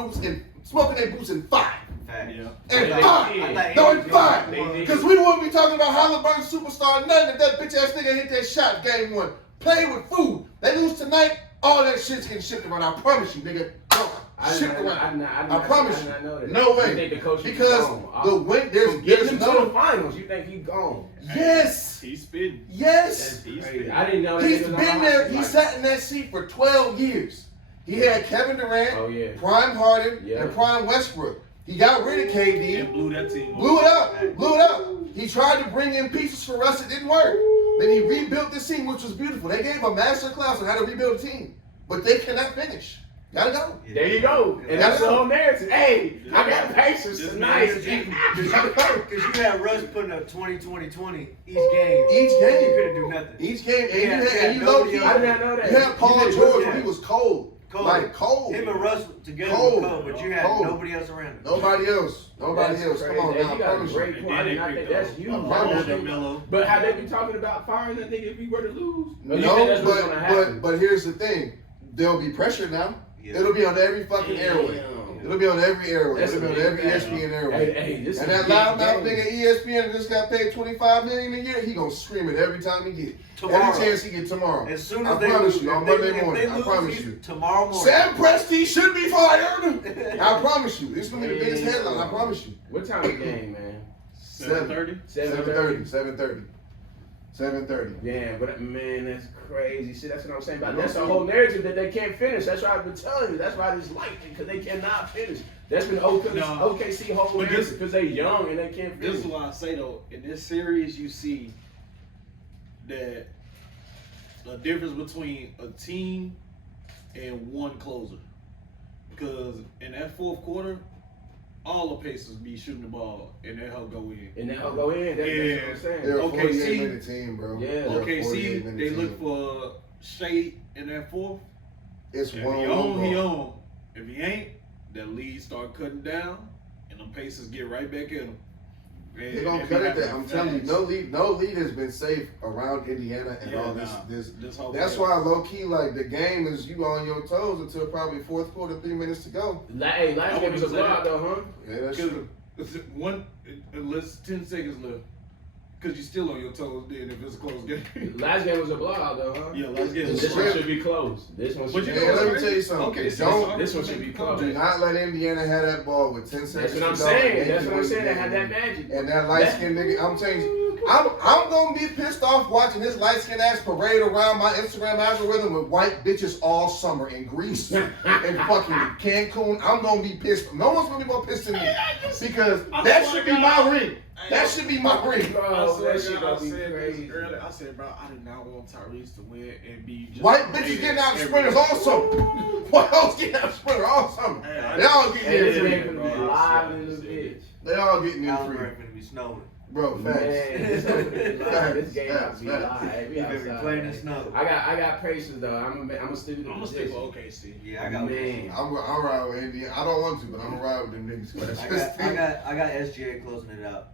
boots in 5. Fact. Yeah. And They 5. did. No, in 5. They did. Because we wouldn't be talking about Halliburton superstar nothing if that bitch ass nigga hit that shot Game 1. Play with food. They lose tonight, all that shit's getting shipped around. I promise you, nigga. No, shipped around. I promise you. Know that. No You way. think the coach is Because gone? the win, From getting there's him to no. the finals, you think he gone? Yes. He's spitting. Yes. He's Crazy. spitting. I didn't know that. He's nigga was been on there. my He like- sat in that seat for 12 years. He had Kevin Durant, Oh yeah. Prime Harden, Yeah. and Prime Westbrook. He got rid of KD. And blew that team. Blew it up. Blew it up. He tried to bring in pieces for us. It didn't work. Then he rebuilt this team, which was beautiful. They gave a master class on how to rebuild a team. But they cannot finish. Gotta go. There you go. And that's the whole narrative. Hey, I got patience tonight. Because you had Russ putting up 20-20-20 each game. Each He game. couldn't do nothing. Each game. Yeah, And you nobody low-key, else. I did not know that. you had Paul George when he was cold. Like cold. Him and Russ together Cold. were cold, but you had Cold. nobody else around him. Nobody else. Nobody That's else. crazy. Come on Hey, now. you I got a promise you. great point. I did not think that's huge. I promise you. Mellow. But how they be talking about firing that nigga if he were to lose? Or you No, think that's what's gonna happen? but here's the thing. There'll be pressure now. Yeah. It'll be on every fucking airway. Damn. It'll be on every airway. That's It'll be on a every big ESPN game. airway. Hey, this And is that a loudmouth big nigga game. ESPN just got paid $25 million a year. He gonna scream it every time he get. Tomorrow. Every chance he get tomorrow. As soon I as they promise lose, you, on if they- Monday if they morning. I lose, promise he's- you. Tomorrow morning. Sam Presti should be fired. I promise you. This is gonna be the biggest headline. I promise you. What time of the game, man? 7:30. 7:30. 7:30. Yeah, but man, that's crazy. See, that's what I'm saying about. That's a whole narrative that they can't finish. That's why I've been telling you. That's why I just like it because they cannot finish. That's been OKC whole But narrative because they young and they can't This finish. is why I say though, in this series you see that the difference between a team and one closer. Because in that fourth quarter, all the Pacers be shooting the ball and that help go in. And then I'll go in. That's what I'm saying. They're a OKC 48-minute team, bro. Yeah. They're a OKC, 48-minute they team. look for shade in that fourth. It's If one he on on, one he ball. on. If he ain't, that lead start cutting down and the Pacers get right back at him. They're gonna cut it there. I'm telling you, no lead has been safe around Indiana and all this. whole That's thing. why low key, like the game is you on your toes until probably fourth quarter, 3 minutes to go. Hey, last game was a blowout though, Yeah, that's Because true. unless 10 seconds left. Because you're still on your toes then if it's a close game. huh? Last game was a blowout though, huh? Yeah, last game It's This was one should be close. This one But should you be know Man, what's let me close. tell you something. Okay, Don't This one should be close. do not let Indiana have that ball with 10 seconds. That's what I'm to go. saying. They That's can what I'm win saying. the They had game. that magic. And that light skinned nigga, I'm telling you, I'm gonna be pissed off watching this light skinned ass parade around my Instagram algorithm with white bitches all summer in Greece and fucking Cancun. I'm gonna be pissed. No one's gonna be more pissed than me because that should be my ring. That should be my ring. Bro, swear that to shit God, gonna be said crazy. this earlier. I said, bro, I did not want Tyrese to win and be just White bitches getting out sprinters all summer. White hoes getting out sprinter all summer. They all getting Hey, this in game free. gonna be live in this bitch. They all getting in Allen free. gonna be snowing. Bro, Man, facts. this game gonna be live. This game Facts, gonna be facts. live. We He gonna be outside, playing in man. the snow. I got patience though. I'm gonna stick with the I'm gonna stick with position. OKC. Yeah, I got Man. I'm ride with Indiana. I don't want to, but I'm gonna ride with them niggas. I got SGA closing it out.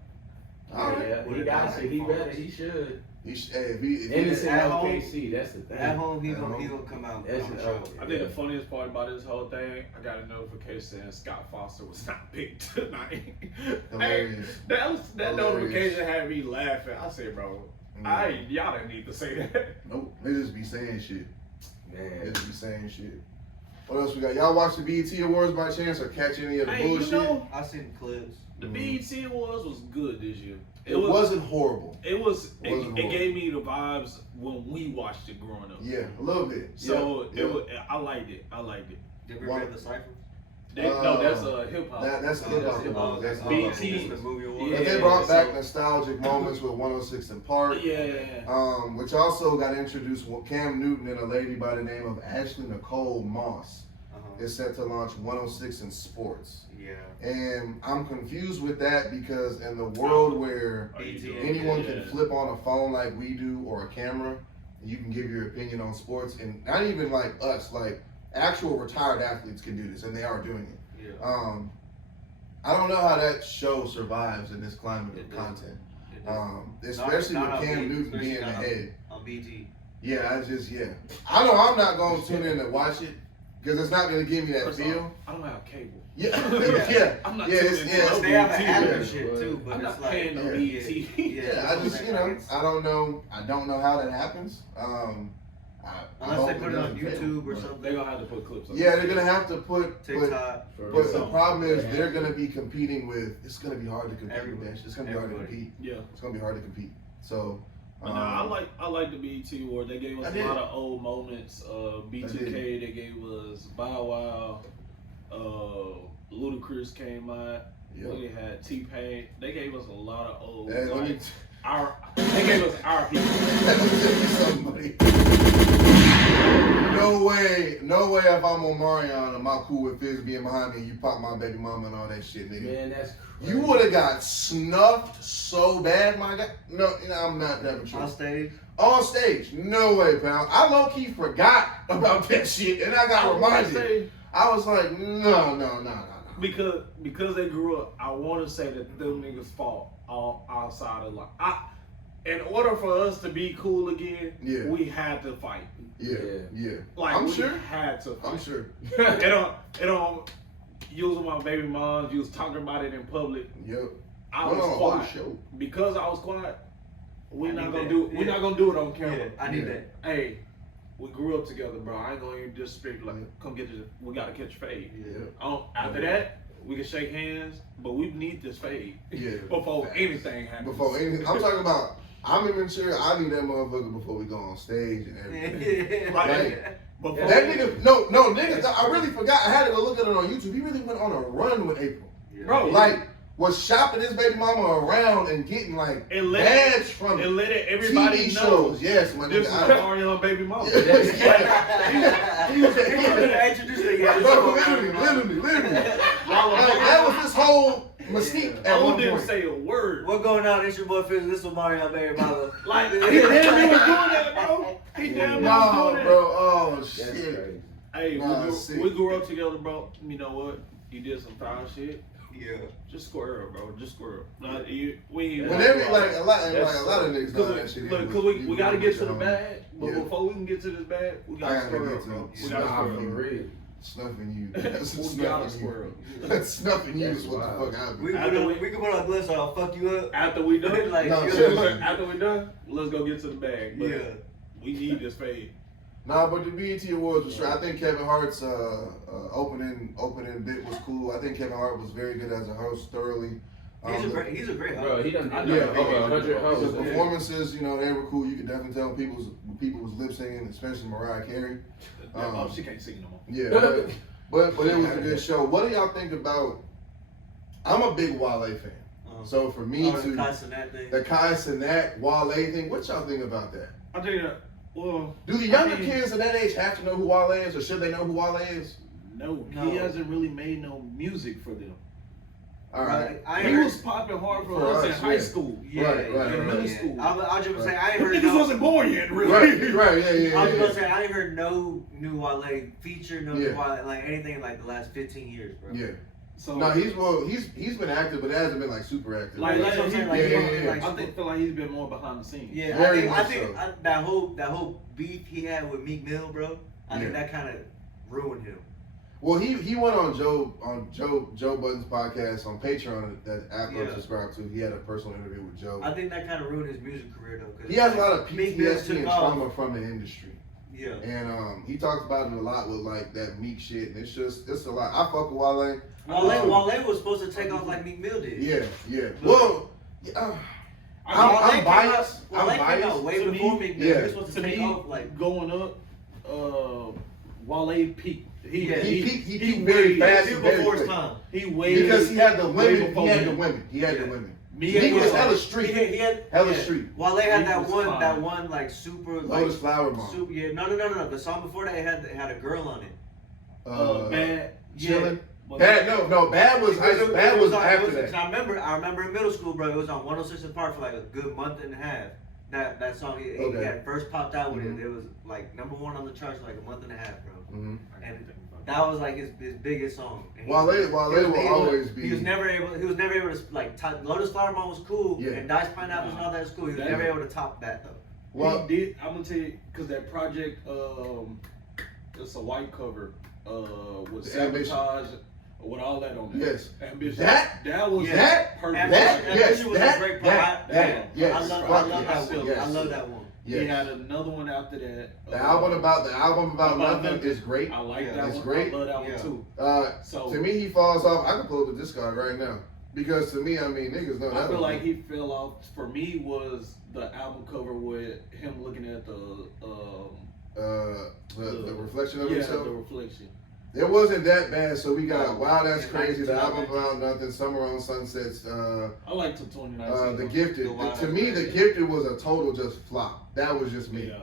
Oh yeah, he got to. He better. He should. Hey, if he Innocent at home- OKC. That's the thing. At home, he At gonna home. come out. That's on an show. okay. I think the funniest part about this whole thing, I got a notification saying Scott Foster was not picked tonight. Hilarious. That Hilarious. notification had me laughing. I said, bro, y'all didn't need to say that. Nope, they just be saying shit. They Man. just be saying shit. What else we got? Y'all watch the BET Awards by chance or catch any of the Hey, bullshit? you know, I seen clips. the BET Awards was good this year. it wasn't horrible. It was. It wasn't It horrible. gave me the vibes when we watched it growing up. Yeah, a little bit. So yeah, it was. I liked it. Did we One- read the ciphers? No, that's hip hop. That's Oh, hip that's hop. hip-hop. That's BET. This the movie award. But they Yeah, brought back so- nostalgic moments with 106 in Park. Yeah. Which also got introduced with Cam Newton and a lady by the name of Ashley Nicole Moss. Is set to launch 106 in Sports. Yeah. And I'm confused with that because in the world where anyone can flip on a phone like we do or a camera, and you can give your opinion on sports, and not even like us, like actual retired athletes can do this, and they are doing it. Yeah. I don't know how that show survives in this climate It of does. content, It does. especially Not with on Cam BET, Newton especially being not on- ahead. On BT. Yeah, I know I'm not going to tune in and watch it because it's not going to give me that First feel. off, I don't have cable. Yeah, I'm not yeah, tuning it's, in. yeah, They have an BT, app and yeah. shit too, but I'm it's not like paying no yeah. BET. Yeah, I just, I don't know how that happens. Unless they put it on YouTube or something. They're gonna have to put clips on. Yeah, they're gonna have to put. TikTok. But the problem is they're gonna be competing with. It's gonna be hard to compete. Everybody. Bitch. It's gonna be hard to compete. Yeah. It's gonna be hard to compete. So. But nah, I like the BET Award. They gave us a lot of old moments. B2K, they gave us Bow Wow. Ludacris came out. Yeah. We had T-Pain. They gave us a lot of old. Hey, let me They gave us our people. let me tell you something, buddy. no way if I'm Omarion, am I cool with Fizz being behind me and you pop my baby mama and all that shit, nigga. Man, that's crazy. You would have got snuffed so bad, my guy. No, I'm not that mature. On stage. On stage, no way, pal. I low-key forgot about that shit, and I got reminded. I was like, no. Because they grew up, I want to say that them niggas fought all outside of like. In order for us to be cool again, we had to fight. Yeah. Like I'm we sure. had to fight. I'm sure. It don't. You was with my baby mom. You was talking about it in public. Yep. I was quiet. Show. Because I was quiet. We're not gonna that. do. We're not gonna do it on camera. Yeah, I need that. Hey, we grew up together, bro. I ain't gonna even disrespect. Like, come get this. We gotta catch a fade. Yeah. After that, we can shake hands, but we need this fade. Yeah. Before anything happens. Before anything, I'm talking about. I'm immature. I need that motherfucker before we go on stage and everything. Before That nigga, no, niggas. I really forgot. I had to go look at it on YouTube. He really went on a run with April. Bro, like was shopping his baby mama around and getting like badge from and let everybody TV know. shows. Yes, my This is nigga. Omarion baby mama. He was introduced to Literally. Like, that was his whole mystique at one didn't point. say a word. What going on? It's your boy Fizz. This is Mario Baby Mama. Like, he damn near was doing that, bro. He damn near was doing that. bro. Oh That's shit. crazy. Hey, we grew up together, bro. You know what? You did some foul shit. Yeah. Just squirrel, bro. Just squirrel. Like, we ain't Whenever a lot of niggas do that shit. Because we got to get to the bag, but Yeah. before we can get to this bag, we got to squirrel, bro. We got to Nah, for squirrel. real. Snuffing you. That's We got to snuffing squirrel. you. That's snuffing you That's is what the wild. fuck I We do. can put on gloves so I'll fuck you up. After we done, Like, No, yeah. seriously. after we done, let's go get to the bag. But Yeah. we need this fade. Nah, but the BET Awards was straight. I think Kevin Hart's opening bit was cool. I think Kevin Hart was very good as a host, thoroughly. He's a great Bro, host. he done I did know. over 100 His hosts. performances, you know, they were cool. You could definitely tell people was lip singing, especially Mariah Carey. Oh, she can't sing no more. Yeah, but it was a good show. What do y'all think about? I'm a big Wale fan, so for me the to Kai Cenat thing. the Kai Cenat Wale thing, what y'all think about that? I think that, well, Do the younger kids at that age have to know who Wale is, or should they know who Wale is? no, No. he hasn't really made no music for them. All right. I He ain't heard. was popping hard for For us in us, high yeah. school. Yeah, Right, in middle school. I'll just say I ain't Them heard. niggas wasn't born yet, really. Right, yeah. I was gonna say I ain't heard no new Wale feature, no new Yeah. Wale like anything in like the last 15 years, bro. Yeah. So No, he's been active, but it hasn't been like super active. like, That's what I'm saying, like, I feel like he's been more behind the scenes. Yeah, Very I much think so. that whole beef he had with Meek Mill, bro. I think that kind of ruined him. Well, he went on Joe Budden's podcast on Patreon that app I'm subscribed to. He had a personal interview with Joe. I think that kind of ruined his music career though. 'Cause He has a lot of Meek Mill PTSD and took off. trauma from the industry. Yeah. And he talks about it a lot with like that Meek shit, and it's a lot. I fuck with Wale. Wale was supposed to take off like Meek Mill did. Yeah. Well, I'm biased. Wale I'm came out biased. way To before me- Meek Mill. yeah. He was supposed to To take me, off like. going up, Wale peaked. He peaked very fast and very before his quick. time. He waited Because he had the way women. before He had the me. women. He had the Yeah. women. Me Meek was and hella Wale. street. He had Hella street. Wale had Meek that was one, fine. that one like super like Lotus Flower Mom. super. Yeah, no. The song before that it had a girl on it. Bad. Chilling. Yeah. Bad was after Cause that. I remember in middle school, bro. It was on 106 and Park for like a good month and a half. That song he Okay. had first popped out with it. It was like #1 on the charts for like a month and a half, bro. Mhm. And that was like his biggest song. And Wale will always be. He was never able to like top, Lotus Flower Mom was cool, Yeah. and Diced Pineapples and all that was cool. He was never able to top that though. Well, He did. I'm gonna tell you because that project, it's a white cover, with The Ambition. Sabotage, with all that on there. Yes. Ambition. That- that was that- perfect. Ambition was a great part. yes. I love Fuck that yes, one. yes. I love that one. He had another one after that. The album about About nothing Nothing. is great. I like Yeah. that It's one. great. I love that Yeah. one too. So To me, he falls off. I can pull up the discard right now because to me, I mean, niggas know that. I feel one. like he fell off. For me, was the album cover with him looking at the reflection of yeah, himself. the reflection. It wasn't that bad. So we got Wow, That's Yeah, Crazy. The album 19. about nothing. Summer on Sunsets. I like the 2019. The Gifted. The Wow, To me, That's The Crazy. Gifted was a total just flop. That was just me. Yeah.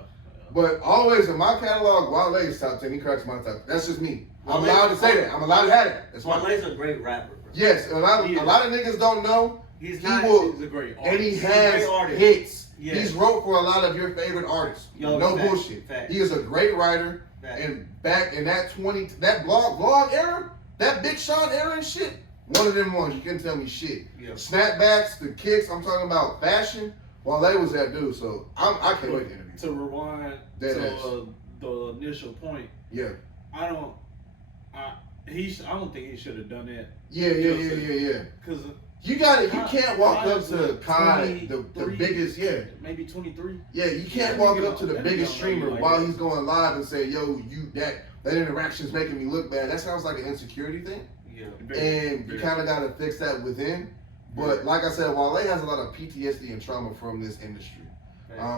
But always in my catalog, Wale is top 10. He cracks my top. That's just me. I'm Wale's- allowed to say that. I'm allowed to have that. That's why. Wale's a great rapper, bro. Yes, a lot of niggas don't know. He's He not. will, He's a great and he artist. has artist. hits. Yeah. He's wrote for a lot of your favorite artists. Yo, No fact, bullshit. fact. He is a great writer. Fact. And back in that vlog era, that Big Sean era and shit, one of them ones. You couldn't tell me shit. Yeah. Snapbacks, the kicks. I'm talking about fashion. Wale was that dude. So I can't wait to interview. To rewind Dead to ass. the initial point, Yeah. I don't think he should have done that. Yeah. Because You got it. You Kai- can't walk Kai up is to like Kai, the 23. biggest, maybe 23. Yeah, you can't Yeah, walk nigga up to the don't- biggest nigga don't streamer like while that. he's going live and say, "Yo, that interaction's making me look bad." That sounds like an insecurity thing, Yeah. and you kind of got to fix that within. But like I said, Wale has a lot of PTSD and trauma from this industry,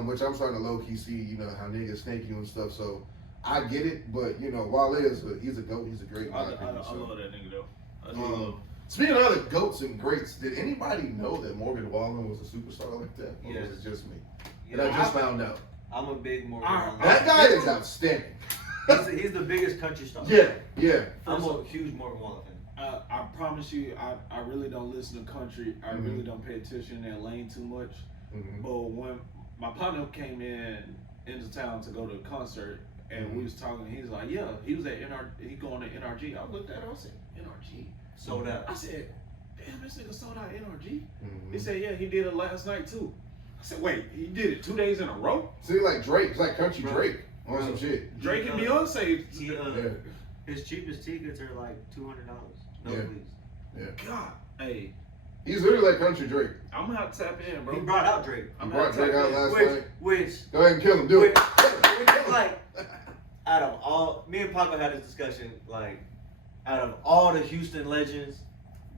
which I'm starting to low key see. You know how niggas snake you and stuff. So I get it, but you know, Wale he's a goat. He's a great. I guy, love so. that nigga though. I do love him. Speaking of other goats and greats, did anybody know that Morgan Wallen was a superstar like that? Or Yes. was it just me? You And know, I just found out. I'm a big Morgan. I- Wallen. That guy is outstanding. He's the biggest country star. Yeah. I'm a huge Morgan Wallen fan. I promise you, I really don't listen to country. I Mhm. really don't pay attention in that lane too much. Mhm. But when my partner came into town to go to a concert, and we was talking, he's like, yeah, he was at he going to NRG. I looked at him, I said, NRG? Sold out. I said, damn, this nigga sold out NRG? Mhm. He said, yeah, he did it last night too. I said, wait, he did it 2 days in a row? See, like Drake, it's like country Bro. Drake on some shit. Drake and Beyonce. He, Yeah. His cheapest tickets are like $200. No, Yeah. please. God, hey, He's literally like country Drake. I'm gonna have to tap in, bro. He brought out Drake. He I'm brought gonna Drake tap out in. last night. Which Go ahead and kill him. Do it. Which, like, out of all, me and Papa had this discussion, like, out of all the Houston legends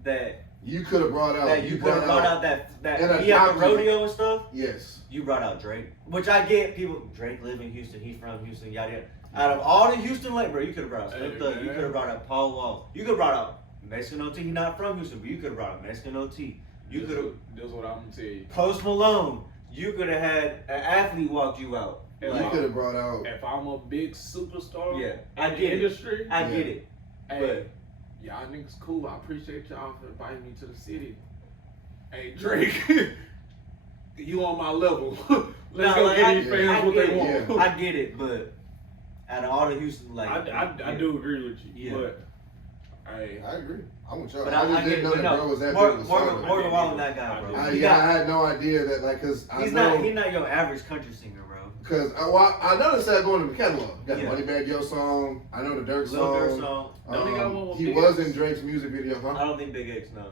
that You could have brought out. you could have brought out that And a he had the document. rodeo and stuff, Yes. you brought out Drake. Which I get, people, Drake live in Houston, he's from Houston, yada yada. Out of all the Houston legends, bro, you could have brought out Slim Hey, Thug, you man. could have brought out Paul Wall, you could have brought out Mexican OT, he's not from Houston, but you could have brought out Mexican OT. You could have That's what I'm gonna tell you. Post Malone, you could have had an athlete walk you out. You Like, could have brought out. if I'm a big superstar Yeah, in I the get it. industry, I Yeah. get it. hey, y'all niggas cool. I appreciate y'all for inviting me to the city. Hey, Drake, you on my level. Let's Nah, go like, get I- these fans I what get they it. want. I get it, but out of all the Houston, like I do agree with you. Yeah. But hey, I agree. I'm with y'all. But I just I get didn't it. know But that no, bro was that Morgan, big of a Morgan, star. Morgan Wallen, that guy, bro. I He Yeah, I got- had no idea that, like, cause I he's know. not your average country singer, bro. Cause I noticed that going to the catalog. Got Yeah. the Money Bag Yo song. I know the Dirk Lil Durk song. song. Don't he got one with He Big was X? in Drake's music video, huh? I don't think Big X, no.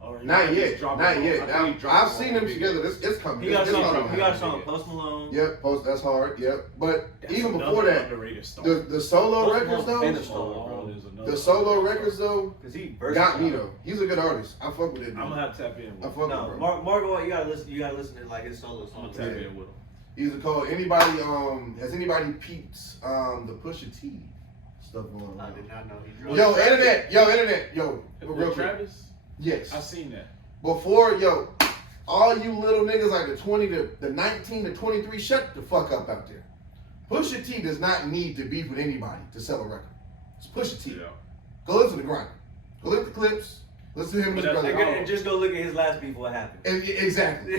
or he Not might yet. just drop Not it yet. on- I think he dropped I've it seen on them Big together. X. It's coming. He got a It's song. coming. He got a song with Post Malone. Yep, that's hard. Yep, but That's even another before that, underrated star. the solo Post records Malone been a though, star, bro. is another the solo underrated records star. though, Cause he got me versatile. though. He's a good artist. I fuck with it. I'm gonna have to tap in with I him. fuck No, with bro. Morgan Wallen, you gotta listen to like his solo I'm songs. gonna tap Yeah. in with him. He's a cold. Anybody has anybody peeped the Pusha T stuff going I on? did not know he dropped. Yo, internet, real With quick. Travis, Yes. I seen that. Before, all you little niggas like the 19 to 23, shut the fuck up out there. Pusha T does not need to beef with anybody to sell a record. It's Pusha T. Yeah. Go listen to Grind. Go look at the clips. Listen to him and his But that's brother. And just go look at his last beef. What happened? Exactly.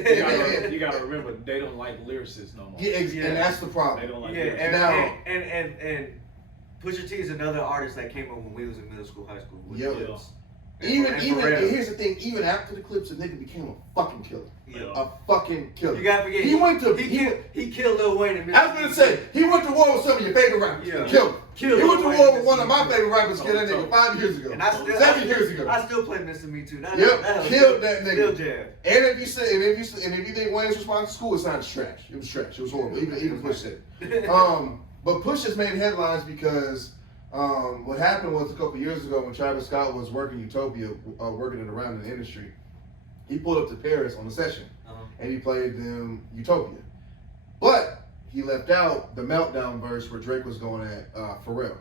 You gotta remember, they don't like lyricists no more. Yeah, Yeah. and that's the They problem. don't like Yeah, lyricists. and, Now- and Pusha T is another artist that came up when we was in middle school, high school. With Yo. Clipse. Even And here's the thing. Even after the Clipse, the nigga became a fucking killer. Yeah. A fucking killer. You gotta forget. He went to. He killed Lil Wayne in I was gonna say he went to war with some of your favorite rappers. Yeah. Killed him. Killed He went to Lil war Wayne with one of my favorite rappers. Oh, Killed that nigga so- 5 years ago. And I still 7 years ago. I still play Mr. Me Too. That, Yep, that was killed that nigga. Still jam. And if you think Wayne's response to school, it's not trash. It was trash. It was horrible. Even Push said it. But Push has made headlines because what happened was a couple years ago when Tracus Scott was working Utopia, working it around in the industry, he pulled up to Paris on a session and he played them Utopia. But he left out the Meltdown verse where Drake was going at Pharrell.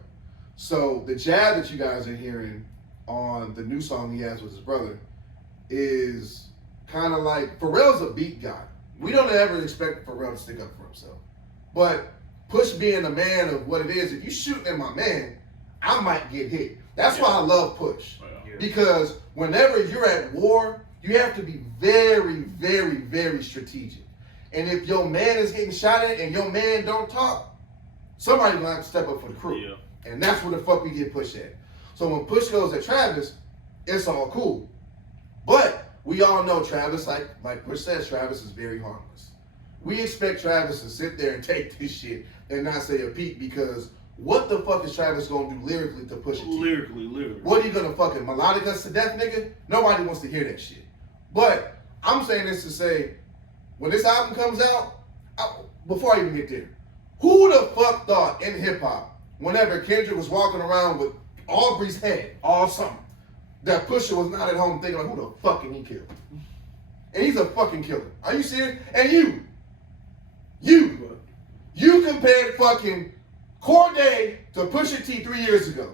So the jab that you guys are hearing on the new song he has with his brother is kind of like, Pharrell's a beat guy. We don't ever expect Pharrell to stick up for himself. But Push being a man of what it is, if you shooting at my man, I might get hit. That's why I love Push. Yeah. Because whenever you're at war, you have to be very, very, very strategic. And if your man is getting shot at and your man don't talk, somebody gonna have to step up for the crew. Yeah. And that's where the fuck we get Push at. So when Push goes at Travis, it's all cool. But we all know Travis, like Push says, Travis is very harmless. We expect Travis to sit there and take this shit and not say a peep, because what the fuck is Travis gonna do lyrically to Push it? Lyrically. What are you gonna fucking melodic us to death, nigga? Nobody wants to hear that shit. But I'm saying this to say, when this album comes out, before I even get there, who the fuck thought in hip hop, whenever Kendrick was walking around with Aubrey's head all summer, that Pusha was not at home thinking like, who the fuck can he kill? And he's a fucking killer. Are you serious? And you compared fucking Corday to Pusha T 3 years ago.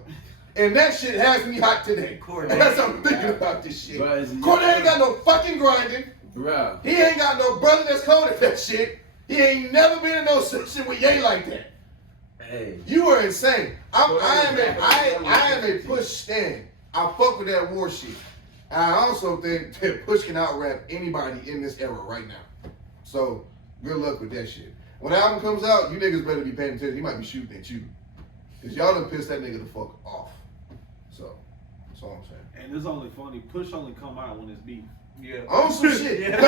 And that shit has me hot today. Corday. As I'm thinking about this shit. But Corday ain't got no fucking grinding. Bruh. He ain't got no brother that's cold at that shit. He ain't never been in no session with Ye like that. Hey. You were insane. I am a Push stan. I fuck with that war shit. And I also think that Push can out-rap anybody in this era right now. So, good luck with that shit. When the album comes out, you niggas better be paying attention. He might be shooting at you. Because y'all done pissed that nigga the fuck off. So, that's all I'm saying. And it's only funny. Push only come out when it's beef. Yeah. On some shit. Yeah.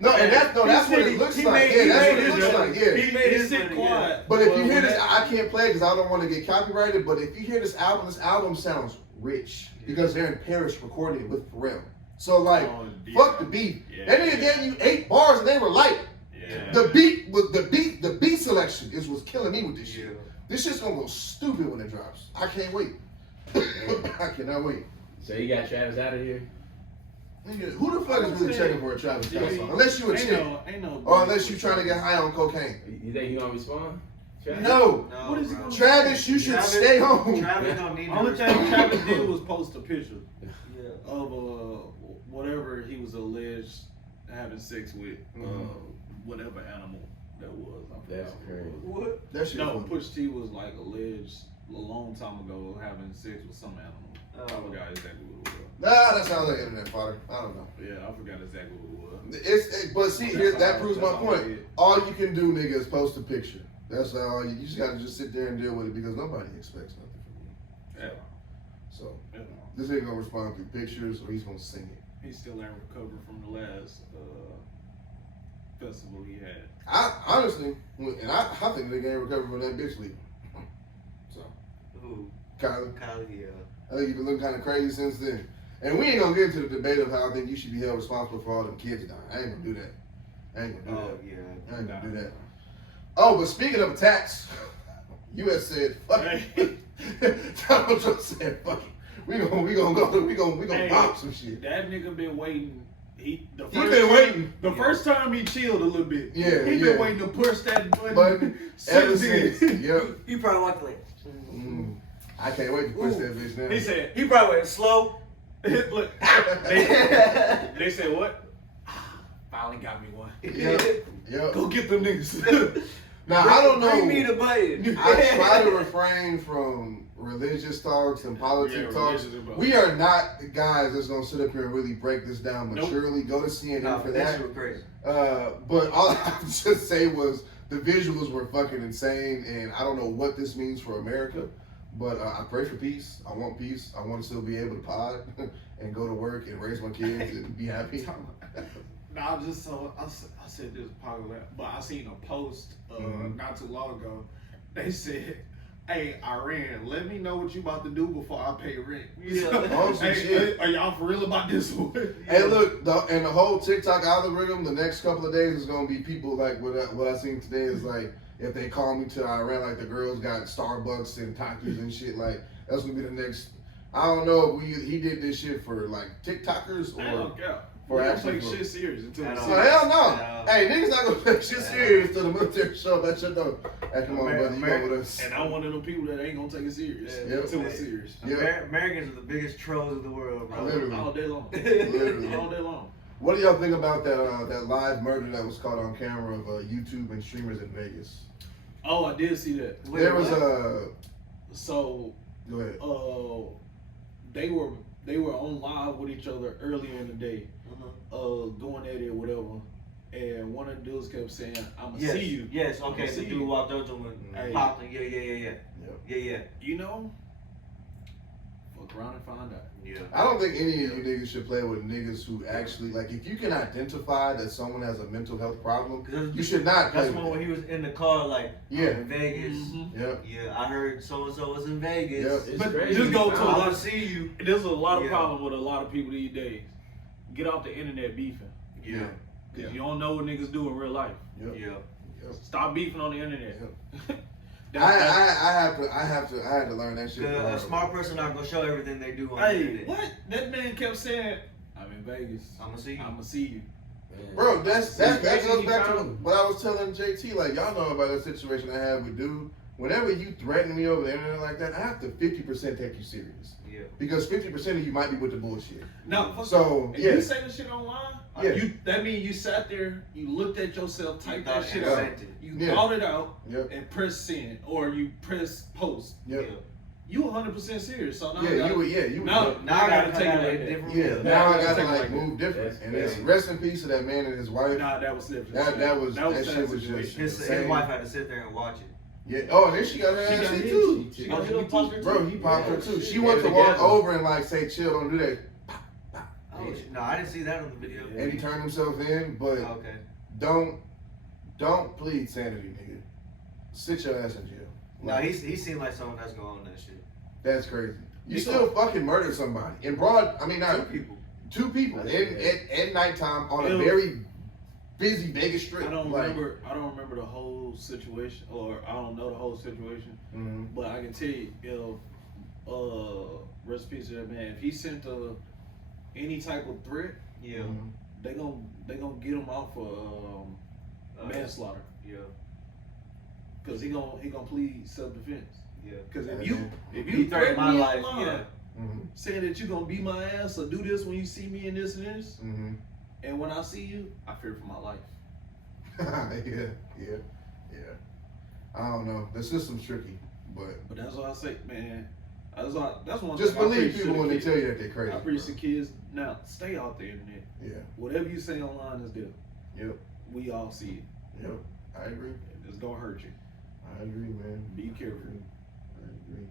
No, and that's what it looks like. Yeah, that's what it looks like. Yeah. He made his shit money, quiet. But if you hear this, I can't play it because I don't want to get copyrighted. But if you hear this album sounds rich because they're in Paris recording it with Pharrell. So like, fuck the beat. Yeah. That nigga gave you 8 bars and they were light. Yeah. The beat selection was killing me with this shit. Yeah. This shit's gonna go stupid when it drops. I can't wait. I cannot wait. So you got Travis out of here? Nigga, who the fuck is really checking for a Travis Scott song? Unless you a chick. Ain't no. Or unless you trying to get high on cocaine. You think he gonna respond? Travis? No. No, What is he bro. gonna Travis, you should Travis- stay home. Travis don't need to Only thing respond. Travis did was post a picture Yeah. of whatever he was alleged having sex with, whatever animal that was. I forgot That's what it crazy. was. What? That shit No, funny. Push T was like alleged a long time ago having sex with some animal. I forgot exactly what it was. Nah, that sounds like internet fodder. I don't know. Yeah, I forgot exactly what it was. But see, here that proves my That's all point. I did. All you can do, nigga, is post a picture. That's all. You just gotta just sit there and deal with it because nobody expects nothing from you. Yeah. So Yeah. this ain't gonna respond through pictures or he's gonna sing it. He still ain't recovered from the last festival he had. I honestly, and I think they ain't recovered from that bitch leaving. So Who? Kylie, Kylie, yeah. I think you've been looking kind of crazy since then. And we ain't gonna get into the debate of how I think you should be held responsible for all them kids dying. I ain't gonna do that. I ain't gonna do Oh, that. yeah. I ain't gonna do that. Oh, but speaking of attacks, U.S. said, "Fuck it." Donald Trump said, "Fuck it. We gonna bomb some shit." That nigga been waiting. He been waiting. The first time he chilled a little bit. Yeah, He yeah. been waiting to push that button. But ever since since, yep. He probably walked like. I can't wait to push that bitch now. He said, He probably went slow. look, they said what? Finally got me one. Yep. Go get them niggas. Now I don't know. Bring me the button. I try to refrain from religious talks and politics talks. We are not the guys that's gonna sit up here and really break this down maturely. Go to CNN Nah, for that that. shit was crazy. But all I have to just say was the visuals were fucking insane, and I don't know what this means for America. But I pray for peace. I want peace. I want to still be able to pod and go to work and raise my kids and be happy. Nah, just so I said this popular, but I seen a post not too long ago. They said, "Hey, Iran, let me know what you about to do before I pay rent." Oh, some shit. Are y'all for real about this one? Hey, look, the whole TikTok algorithm, the next couple of days is gonna be people like what I seen today is like, if they call me to Iran, like the girls got Starbucks and Takis and shit, like that's gonna be the next. I don't know if he did this shit for like TikTokers or for actually take shit serious until it's Oh, serious. hell no! Hey, niggas not gonna take shit serious till the military show up. That shit though. Hey, come on, brother, you go with us. And I'm one of them people that ain't gonna take it serious Yep. until it's serious. Americans are the biggest trolls of the world, bro. Literally. All day long. Literally. All day long. What do y'all think about that live murder that was caught on camera of YouTube and streamers in Vegas? Oh, I did see that. Wait, There was what? a. So, Go ahead. they were on live with each other earlier in the day, going at it or whatever. And one of the dudes kept saying, "I'ma Yes. see you." Yes. I'ma Okay. The see dude you. walked up to him and Hey. popped him. Yeah. You know, fuck around and find out. Yeah. I don't think any of you niggas should play with niggas who actually like. If you can identify that someone has a mental health problem, you should not play That's with when them. he was in the car, like, Yeah. I'm in Vegas. Mm-hmm. Yeah. Yeah, I heard so and so was in Vegas. Yeah. It's But crazy. just go to a I'm lot gonna of see you. There's a lot of Yeah. problem with a lot of people these days. Get off the internet beefing. Yeah. Cause you don't know what niggas do in real life. Yep. Yeah. Stop beefing on the internet. I had to learn that shit. the A hard smart way. person not gonna show everything they do on the Hey, internet. what? That man kept saying, "I'm in Vegas. I'ma see you. I'ma see you." Man. Bro, that It's goes crazy back to problem. what I was telling JT. Like, y'all know about that situation I had with dude. Whenever you threaten me over the internet like that, I have to 50% take you serious. Yeah. Because 50% of you might be with the bullshit. No, So, if yeah. you say this shit online, Yeah. that means you sat there, you looked at yourself, typed that shit and out, sent it. you Yeah. thought it out, Yep. and press send, or you press post. Yep. You 100% serious. So now Yeah, you would. now, Now I gotta take it come out like a that. different Yeah, way. now I Take gotta it like like move different. That's And it's crazy. rest in peace to that man and his wife. Nah, that was different. That was that sad shit was situation. just His insane. wife had to sit there and watch it. Yeah. Oh, and then she got her She ass got hit hit. too. She Oh, got he hit popped too. her Bro, he popped her too. She Yeah, went to together. walk over and like say, "Chill, don't do that." Oh, no, I didn't see that on the video. And he turned himself in, but Okay. don't plead sanity, nigga. Sit your ass in jail. No, Like, he seemed like someone that's going on that shit. that's crazy. You You still fucking murdered somebody in broad. I mean, not two people That's in crazy. at nighttime on a It was- very busy Vegas strip. I don't like, remember the whole situation, or I don't know the whole situation. Mhm. But I can tell you, rest in peace to that man. If he sent any type of threat, Yeah. Mhm. they gonna get him out for manslaughter. Yeah. Cause he gonna plead self defense. Yeah. Cause if Yeah, you man. if He you threatened threaten my me life. online, Yeah. Mhm. saying that you gonna beat my ass or do this when you see me in this and this, Mhm. and when I see you, I fear for my life. yeah. I don't know. The system's tricky, but But that's what I say, man. That's one just thing I believe preach to people the when they kids. tell you that they're crazy. I preach to bro. kids now. Stay off the internet. Yeah. Whatever you say online is there. Yep. We all see it. Yep. I agree. It's gonna hurt you. I agree, man. Be careful. I agree.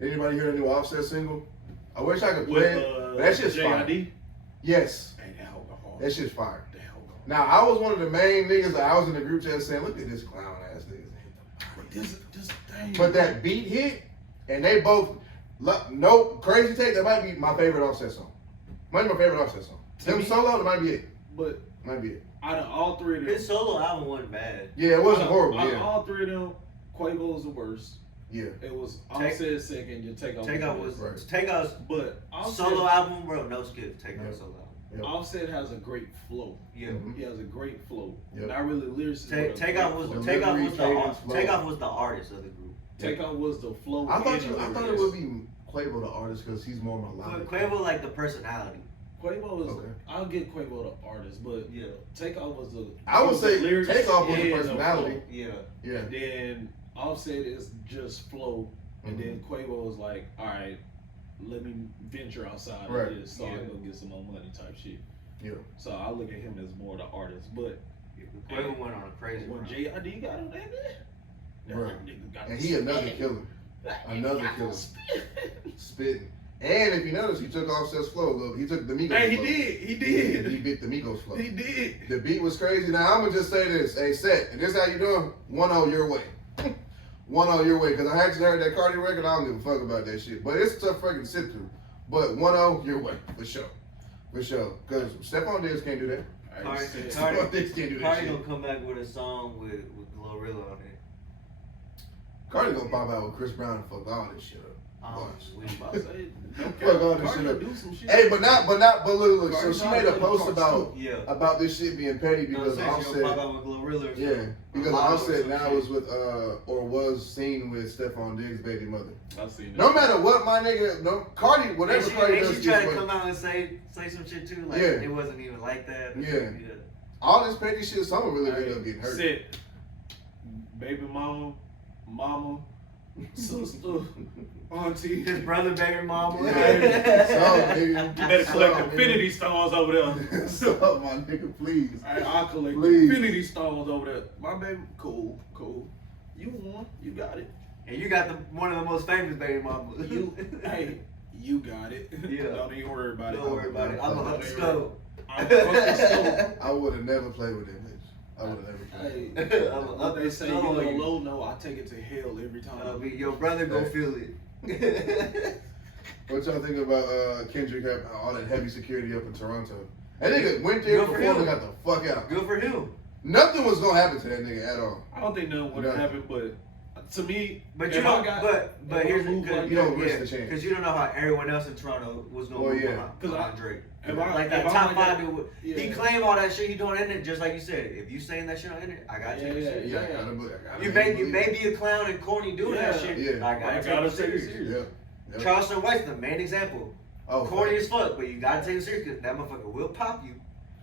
Anybody hear the new Offset single? I wish I could play With, it. But that shit's fire. JID. Yes. Hey, that hoe go hard. That shit's fire. That hoe go hard. Now, I was one of the main niggas that I was in the group chat saying, look at this clown ass nigga. But this thing. But that beat hit, and they both, no, crazy take, that might be my favorite Offset song. Might be my favorite Offset song. Them me- solo, that might be it. But Might be it. out of all three of them, His solo album wasn't bad. Yeah, it wasn't out of- horrible, out of yeah. all three of them, Quavo was the worst. Yeah. It was Take- Offset second. Your Takeoff. Takeoff was was the best. Right. Takeoff's But Offset, solo album, bro. No skip. Takeoff Yeah. solo album. Yep. Offset has a great flow. Yeah. Mhm. He has a great flow. Yep. Not really lyrics. Takeoff was Delivery, Takeoff cadence, was the artist of the group. Takeoff was the flow. I thought and the it lyrics. would be Quavo the artist because he's more melodic. Quavo like the personality. Quavo was. Okay. I'll get Quavo the artist, but Yeah. Takeoff was the. I would was say the lyrics Takeoff was the and personality. Yeah. Yeah. And then Offset is just flow, and Mhm. then Quavo was like, all right, let me venture outside Right. of this, so I Yeah. can go get some more money type shit. Yeah. So I look at him as more the artist, but Quavo went on a crazy when run. JID got on that man, Right. nigga got And to he another spit. killer. That nigga Another got to killer. spit. Spitting. And if you notice, he took Offset's flow a little. He took the Migos Hey, he flow. did. He He did. bit the Migos flow. He did. The beat was crazy. Now I'm gonna just say this. Hey, Set, and this how you doing? 1-0 your way. 1-0 your way. Because I actually heard that Cardi record. I don't give a fuck about that shit. But it's a tough fucking sit through. But 1-0 your way. For sure. For sure. Because Stefon Diggs can't do that. Cardi- Stefon Diggs can't do that Cardi shit. gonna come back with a song with Glorilla on it. Cardi gonna pop out with Chris Brown and fuck all this shit up. Watch. About to say, Fuck all this Cardi shit up. do some shit. Hey, but look. So Cardi she know made a how to post play about Yeah. this shit being petty You know because what I'm saying? She gonna pop Offset. out with Glorilla or Yeah, something. because Or Lala or Offset some now shit. is with or was seen with Stefon Diggs' baby mother. I've seen that. No matter what, my nigga, no Cardi, whatever And she, Cardi and does, she gets tried to money. come out and say some shit too, like Yeah. it wasn't even like that. Yeah. All this petty shit, someone really ended up getting hurt. Sit. baby mama, sister, auntie. His brother, baby mama. Yeah. You better collect infinity stones over there. Stop, my nigga, please. I'll collect Please. infinity stones over there. My baby, cool. You won, you got it. And you got one of the most famous baby mamas. Hey, you got it. Yeah. Don't even worry about it. Don't worry about it. I'm gonna Don't even stove. I'm fucking stoked. I would have never played with that bitch. I would have never played. Hey, I'm what they say, you stove. go low, no, I take it to hell every time. Your brother go feel it. What y'all think about Kendrick having all that heavy security up in Toronto? That nigga went there Good for before him. and got the fuck out. Good for him. Nothing was gonna happen to that nigga at all. I don't think nothing would have happened, but to me, But if you I don't. got- But if I here's move like You don't risk the chance. because you don't know how everyone else in Toronto was gonna Oh, move yeah. behind Drake. if I- Like that if top I'm five like dude. that- He yeah. claimed all that shit he doing in it, just like you said. If you saying that shit on internet, I got to take it serious. Yeah, I gotta You may be a clown and corny doing that shit. Yeah. I gotta take it serious. Yeah. Charleston White's the main example. Oh, Corny as fuck, but you gotta take it serious because that motherfucker will pop you,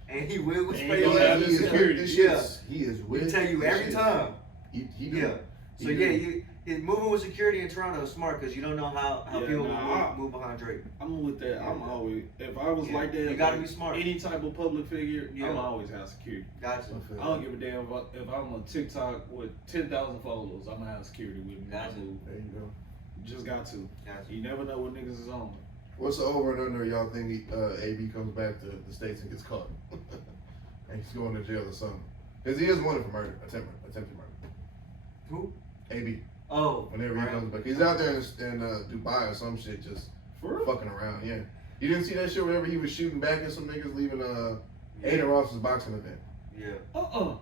and he will And spray he your gonna have ass. the security. He is He with. tell you the every shit. time. He do. Yeah. He So do. yeah, moving with security in Toronto is smart because you don't know how Yeah, people nah, move behind Drake. I'm with that. I'm always, if I was Yeah, like that, you gotta like be smart. Any type of public figure, Yeah. I'm always have security. Gotcha. I don't give a damn if I'm on TikTok with 10,000 followers. I'm gonna have security with me. Gotcha. There you go. Just got to. Gotcha. You never know what niggas is on. What's the over and under y'all think AB comes back to the States and gets caught? And he's going to jail or something. Because he is wanted for murder, attempted murder. Who? AB. Oh, Whenever he right. comes back. He's out there in Dubai or some shit just For real? fucking around, yeah. You didn't see that shit whenever he was shooting back at some niggas leaving Adin Ross's boxing event? Yeah.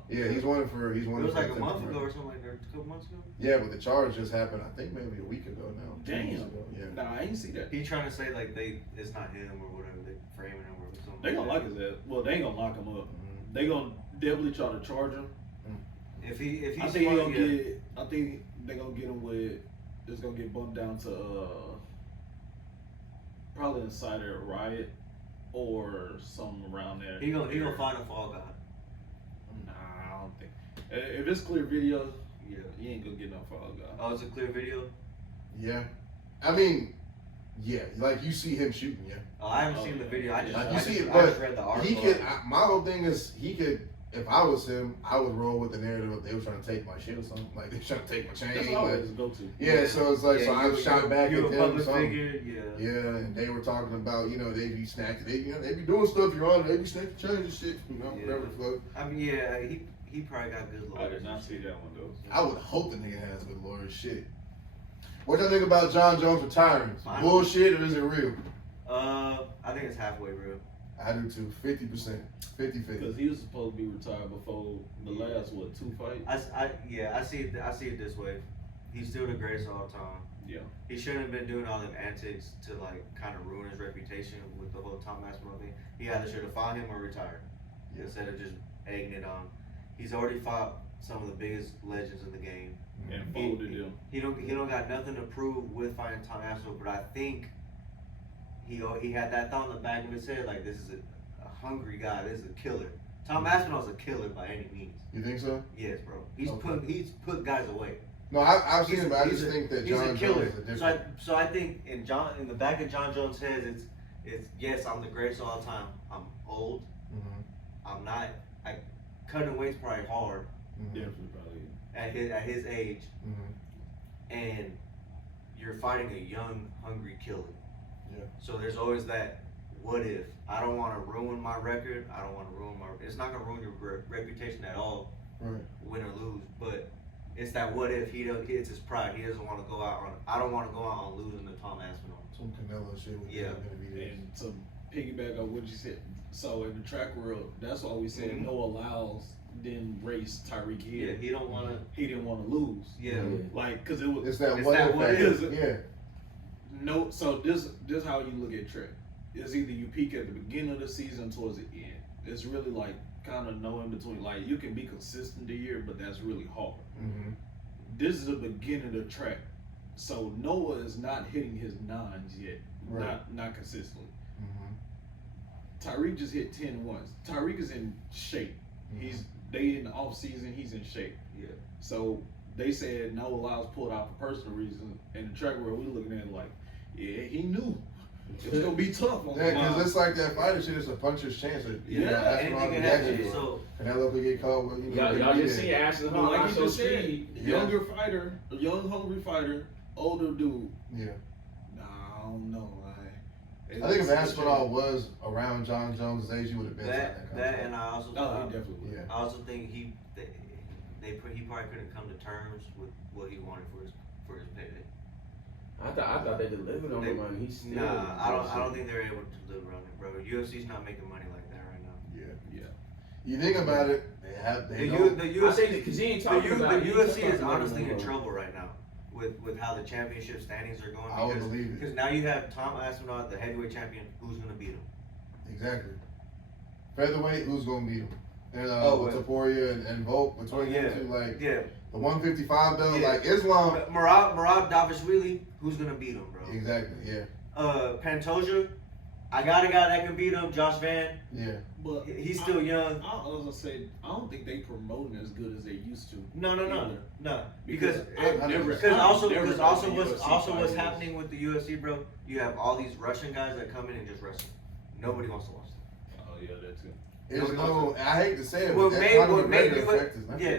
Yeah, he's wanted for It was like a attempted month murder. ago or something like that. A couple months ago. Yeah, but the charge just happened, I think maybe a week ago now. 2 Damn. weeks ago, yeah. Nah, I ain't see that. He trying to say like it's not him or whatever. They framing him or something. They gonna lock his ass. Well, they ain't gonna lock him up. Mhm. They gonna definitely try to charge him. If he's I think he smart, gonna yeah. get. I think they gonna get him with. It's gonna get bumped down to probably inside a riot or something around there. He gonna find a fall guy. Nah, I don't think. If it's clear video, Yeah. you ain't gonna get no fall guy. Oh, it's a clear video. Yeah. I mean, yeah, like you see him shooting, yeah. Oh, I haven't Oh, seen the yeah. video. I just, Like I you just, see it, I but just read the article. he could. My whole thing is he could. If I was him, I would roll with the narrative of they were trying to take my shit or something. Like they were trying to take my chain. That's Like, always a go-to. yeah, so it's like so I shot back You're at a them. public Something. figure. Yeah. Yeah, and they were talking about they be snacking, they be doing stuff. Your Honor, they be snacking change and shit. Yeah. Whatever the fuck. I mean, yeah, he probably got good I lawyers. did not see that one though. I would hope the nigga has good lawyers. Shit. What y'all think about John Jones retiring? Fine. Bullshit or is it real? I think it's halfway real. I do too. 50%. 50-50. Because he was supposed to be retired before the last 2 fights. I see it this way. He's still the greatest of all time. Yeah. He shouldn't have been doing all them antics to like kind of ruin his reputation with the whole Tom Aspinall thing. He either should have fought him or retired instead of just egging it on. He's already fought some of the biggest legends in the game. And folded him. He don't got nothing to prove with fighting Tom Aspinall, but I think he had that thought in the back of his head like this is a hungry guy. This is a killer. Tom Aspinall's a killer by any means. You think so? Yes, bro. He's Okay. put guys away. No, I've seen He's it, a- but I he's just a- think that he's John a killer. Jones is a different. So I think in the back of John Jones' head, it's yes, I'm the greatest of all time. I'm old. I'm not. Cutting weight's probably hard Definitely probably. at his age, and you're fighting a young, hungry killer. Yeah. So there's always that. What if? I don't want to ruin my record. I don't want to ruin my. It's not gonna ruin your reputation at all, Right. win or lose. But it's that what if it's his pride. He doesn't want to go out on. I don't want to go out on losing to Tom Aspinall. Some Canelo shit with Yeah. And to piggyback on what you said, so in the track world, that's why we said Mhm. Noah Lyles didn't race Tyreek Hill. Yeah, he don't want to. He didn't want to lose. Yeah. Like, cause it was It's that It's what that if what factor. if. Yeah. no. So this how you look at track. It's either you peak at the beginning of the season towards the end. It's really like kind of no in between. Like you can be consistent the year, but that's really hard. Mm-hmm. This is the beginning of the track, so Noah is not hitting his nines yet. Right. Not consistently. Mm-hmm. Tyreek just hit 10 once. Tyreek is in shape. Mhm. They in the off season. He's in shape. Yeah. So they said no allows pulled out for personal reasons, and the track where we looking at it like, yeah, he knew it was gonna be tough on Yeah, him. because it's like that fighter shit. It's a puncher's chance. anything can happen. So Penelope get caught with Y'all just see Ashley But Hall like not you so just said, speed. younger fighter, a young hungry fighter, older dude. Yeah. Nah, I don't know. I think if Aspinall was around John Jones' age, he would have been that, and I also, Oh, he definitely would. Yeah. I also think he probably couldn't come to terms with what he wanted for his payday. I thought they delivered on the money. He's still. Nah, I don't think they're able to deliver on it, bro. UFC's not making money like that right now. Yeah. You think about it, they The don't. UFC, because he ain't the talking about. UFC is honestly in trouble right now with how the championship standings are going. I would believe it. Because now you have Tom Aspinall, the heavyweight champion, who's gonna beat him? Exactly. Featherweight, who's gonna beat him? And well. Taporia and Volk between Yeah. them two, like Yeah, the 155 belt, Yeah. like Islam. Marab Davishvili, who's gonna beat him, bro? Exactly. Yeah. Pantoja, I got a guy that can beat him. Josh Van, Yeah. But he's still young. I was gonna say, I don't think they promoting as good as they used to. No, because I've never what's happening with the UFC, bro. You have all these Russian guys that come in and just wrestle. Nobody wants to watch them. Oh yeah, that too. It's no. I hate to say it, What but made what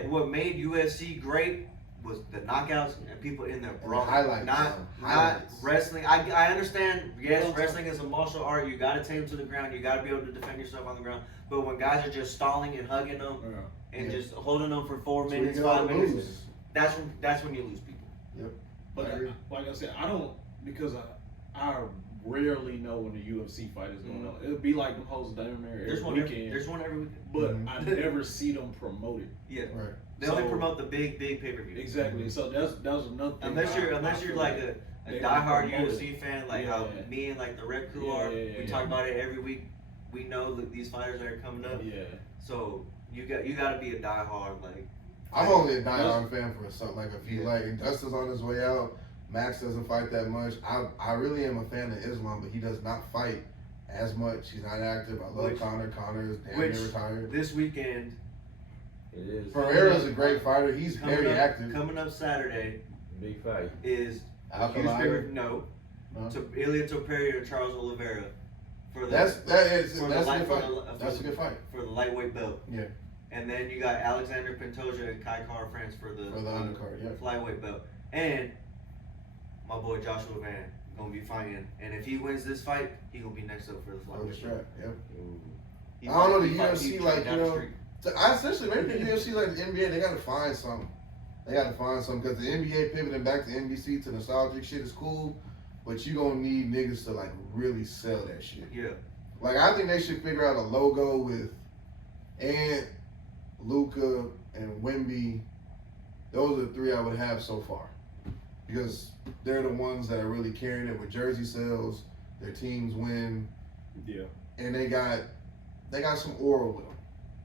what made UFC great was the knockouts and people in there brawling. Highlights, Not highlights. wrestling. I understand. Yes, wrestling is a martial art. You got to take them to the ground. You got to be able to defend yourself on the ground. But when guys are just stalling and hugging them and just holding them for 4 So we minutes, get all 5 the minutes, moves. that's when you lose people. But like I said, I don't, because I rarely know when the UFC fight is going on. It'll be like them hoes down there There's every one weekend. there's one every weekend. But I never see them promoted. Yeah. Right. They only So- promote the big pay-per-view. Exactly. So that was another thing. Unless you're like a they diehard don't promote UFC fan, like how me and like the Red Crew are. We talk about it every week. We know that these fighters that are coming up. Yeah. So you got to be a diehard like. I'm only a diehard fan for something like if you like Dustin's on his way out. Max doesn't fight that much. I really am a fan of Islam, but he does not fight as much. He's not active. I love Conor. Conor is damn near retired. This weekend. It is. Pereira's a great fighter. He's very active. Coming up Saturday Big fight. is Alcalá. favorite to Ilia Topuria and Charles Oliveira for the That's a good fight. for That's a good fight. for the lightweight belt. Yeah. And then you got Alexander Pantoja and Kai Kara France for the undercard. Yeah. flyweight belt. And my boy Joshua Van gonna be fighting. And if he wins this fight, he gonna be next up for the Oh, the flyweight strap. belt. Yep. I don't know, the UFC, He like, down you the know, street. So I essentially maybe the UFC like the NBA, they gotta find something. They gotta find something because the NBA pivoting back to NBC to nostalgic shit is cool, but you gonna need niggas to like really sell that shit. Yeah. Like I think they should figure out a logo with Ant, Luca, and Wemby. Those are the three I would have so far because they're the ones that are really carrying it with jersey sales. Their teams win. Yeah. And they got some aura with them.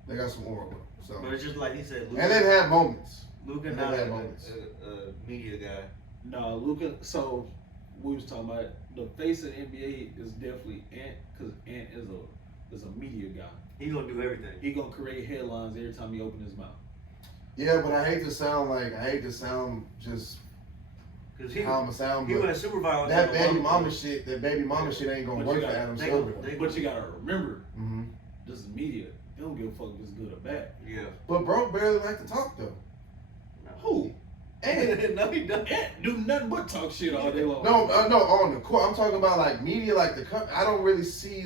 They got some aura with them. So. But it's just like he said, And they've had moments. Luka And not they've had a moments. media guy. No, Luka. So we was talking about the face of the NBA is definitely Ant, because Ant is a media guy. He gonna do everything. He gonna create headlines every time he open his mouth. Yeah, but I hate to sound just Cause he how I'ma sound, he but went super viral. that baby mama shit ain't gonna But work you for got- Adam they Silver gonna- though. they- But you gotta remember, Mm-hmm. this is media. They don't give a fuck if it's good or bad. Yeah. But bro barely like to talk though. Who? And No, he doesn't. Ant do nothing but talk shit all day long. no, on the court. I'm talking about like media, like I don't really see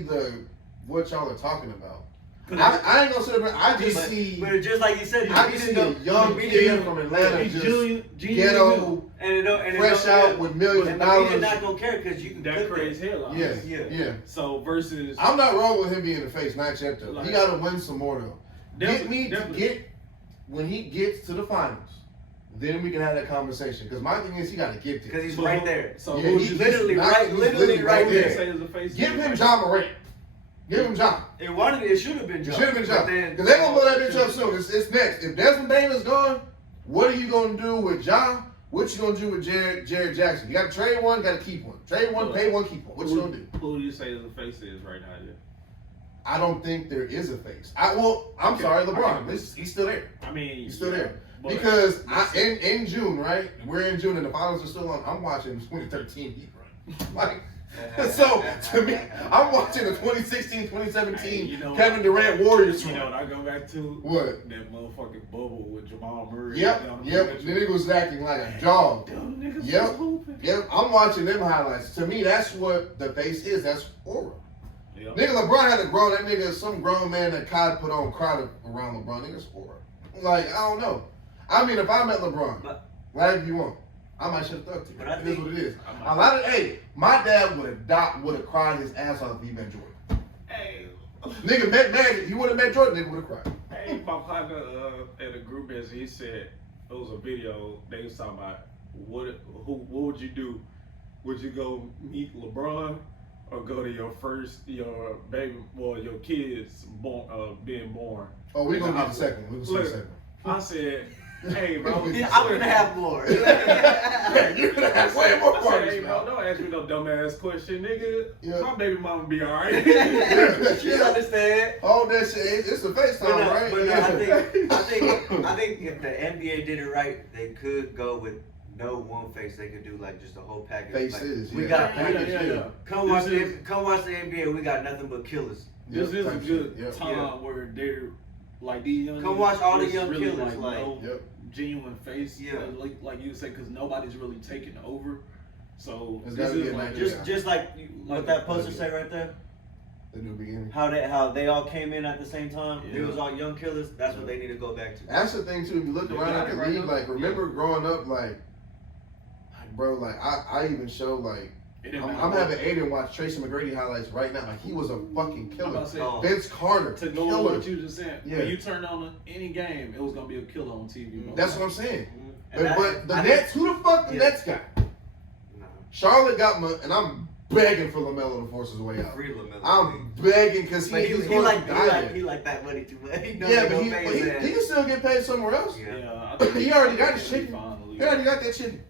what y'all are talking about. I ain't gonna sit there. I just see. But just like you said, I just see a young kid from Atlanta, He's just ghetto, and fresh out with millions of and the media dollars. not gonna care because you can that clip creates that. headlines. Yeah. So versus I'm not wrong with him being the face, not yet though. He Like- gotta win some more though. Definitely. When he gets to the finals, then we can have that conversation. Because my thing is he gotta get Because there. he's right there. So Yeah, who's he's literally not- right- he's literally right who you there. say is the face? Give him John Morant. Give him John. It should have been It John. should have been But John. then- Because they're gonna blow that bitch up soon. It's next. If Desmond Bane is gone, what are you gonna do with John? What you gonna do with Jared Jackson? You gotta trade one, gotta keep one. Trade one, pay one, keep one. What you gonna do? Who do you say the face is right now? Yeah. I don't think there is a face. I'm sorry, LeBron. He's still there. I mean, He's still there. Because in June, right? We're in June and the finals are still on. I'm watching the 2013 Heat run. So to me, I'm watching the 2016, 2017 Kevin Durant Warriors run. You know what I go back to? What? That motherfucking bubble with Jamal Murray. Yep. The nigga was acting like a dog. Yep. I'm watching them highlights. To me, that's what the face is. That's aura. Yep. Nigga, LeBron had to grow that nigga. Some grown man that Kai put on crowd around LeBron. Nigga's aura. Like, I don't know. I mean, if I met LeBron, whatever you want, I might shut the fuck to you. It is what it is. A lot of, my dad would have cried his ass off if he met Jordan. Hey. Nigga met Magic. He would have met Jordan, nigga would have cried. Hey, my partner at a group as he said, it was a video, they was talking about what would you do? Would you go meet LeBron or go to your baby, well, your kids being born? Oh, we're going to get the second one. We're going to see the second one. I said, hey, bro. I'm going to have more. You're going to have way more parties. Hey, bro, don't ask me no dumbass question, nigga. Yeah. My baby mama be all right. She understand. All that shit, it's a FaceTime, right? But I think if the NBA did it right, they could go with no one face. They could do like just a whole package. Faces, we got yeah. Come watch the NBA. We got nothing but killers. This is a good time where they're like these young. Come watch all the young really killers. Like genuine face. Yeah. Like you said, because nobody's really taking over. So It's this is like just like what that poster say right there. The new beginning. How they all came in at the same time. It was all young killers. That's what they need to go back to. That's the thing too. If you look around at the league, like remember growing up, like bro, like I even show like I'm having Aiden watch Tracy McGrady highlights right now. Like he was a fucking killer. Vince Carter, to go on what you just said. When you turned on any game, it was gonna be a killer on TV. That's what I'm saying. But the Nets, who the fuck the Nets got? Charlotte got and I'm begging for LaMelo to force his way out. Free LaMelo. I'm begging because he like that money too much. He he can still get paid somewhere else. He already got his chicken. He already got that chicken.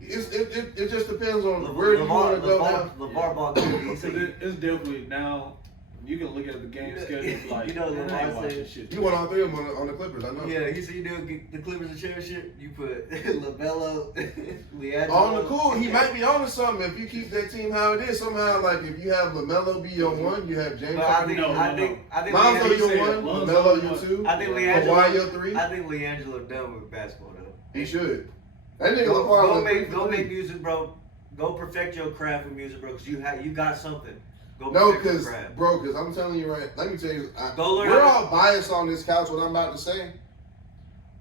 It just depends on where you want to go now. LeVar Ball. It's definitely now. You can look at the game schedule like LeVar said. Shit. You went all three of them on the Clippers, I know. Yeah, he said you do the Clippers a championship. You put LaMelo, Leandro. On the cool, he might be on to something if you keep that team how it is. Somehow, like if you have LaMelo be your one, you have James Harden. I think Lonzo your one, LaMelo your two. I think Kawhi your three. I think LiAngelo done with basketball though. He should. That nigga go make music, bro. Go perfect your craft with music, bro. Cause you got something. Because I'm telling you right. Let me tell you, we're all biased on this couch. What I'm about to say.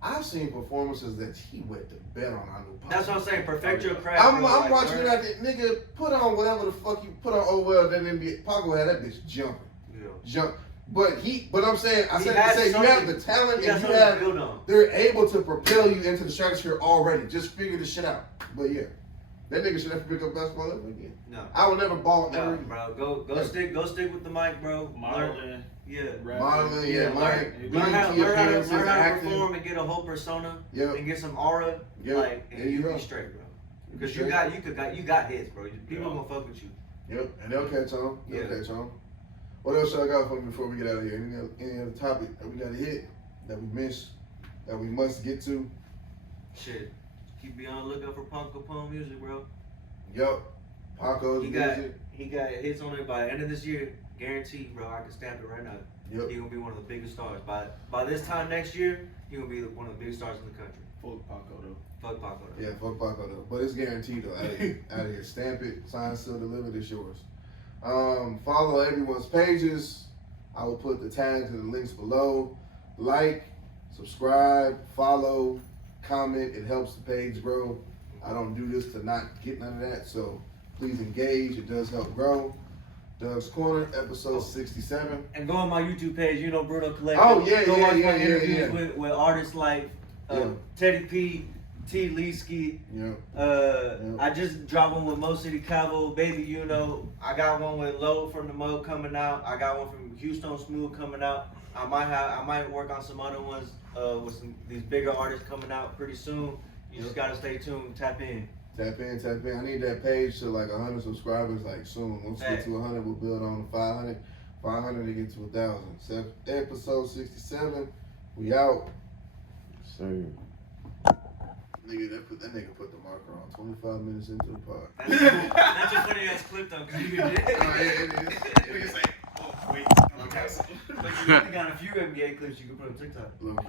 I've seen performances that he went to bed on our new podcast. That's what I'm saying. Perfect your craft. I'm watching it at the nigga put on whatever the fuck you put on. Oh well, then NBA Paco had that bitch jumping. Yeah. Jump. But I'm saying, you have the talent and they're able to propel you into the stratosphere already. Just figure this shit out. But yeah, that nigga should have to pick up basketball ever again. No, I would never ball ever. Bro, go stick with the mic, bro. Modeling, modeling, Mike. Learn how to perform and get a whole persona and get some aura, and you be straight, bro. Because you got hits, bro. People gonna fuck with you. Yep, and they'll catch on. Catch on. What else y'all got for me before we get out of here? Any other topic that we got to hit, that we missed, that we must get to? Shit. Keep on the lookout for Paco Capone music, bro. Yup. Paco's music. He got hits on it by the end of this year. Guaranteed, bro. I can stamp it right now. Yep. He's going to be one of the biggest stars. By this time next year, he's going to be one of the biggest stars in the country. Fuck Paco, though. Fuck Paco, though. Yeah, fuck Paco, though. But it's guaranteed, though. Out of here. Stamp it. Sign, seal, delivered. It's yours. Follow everyone's pages. I will put the tags and the links below. Like, subscribe, follow, comment. It helps the page grow. I don't do this to not get none of that, so please engage. It does help grow. Doug's Corner, episode 67. And go on my YouTube page, Bruno Collective. Oh, yeah, go watch my interviews with artists like Teddy P, T. Leesky. I just dropped one with Mo City Cabo, Baby I got one with Low from the Mo coming out. I got one from Houston Smooth coming out. I might work on some other ones with these bigger artists coming out pretty soon. You just gotta stay tuned, tap in. Tap in. I need that page to like 100 subscribers like soon. Once we get to 100, we'll build on to 500. 500 to get to 1,000. Episode 67. We out. Same. That nigga put the marker on 25 minutes into the pod. That's a funny ass clip though, cause you can It is. Niggas say, oh wait, okay. But you got a few NBA clips you can put on TikTok. Low-key.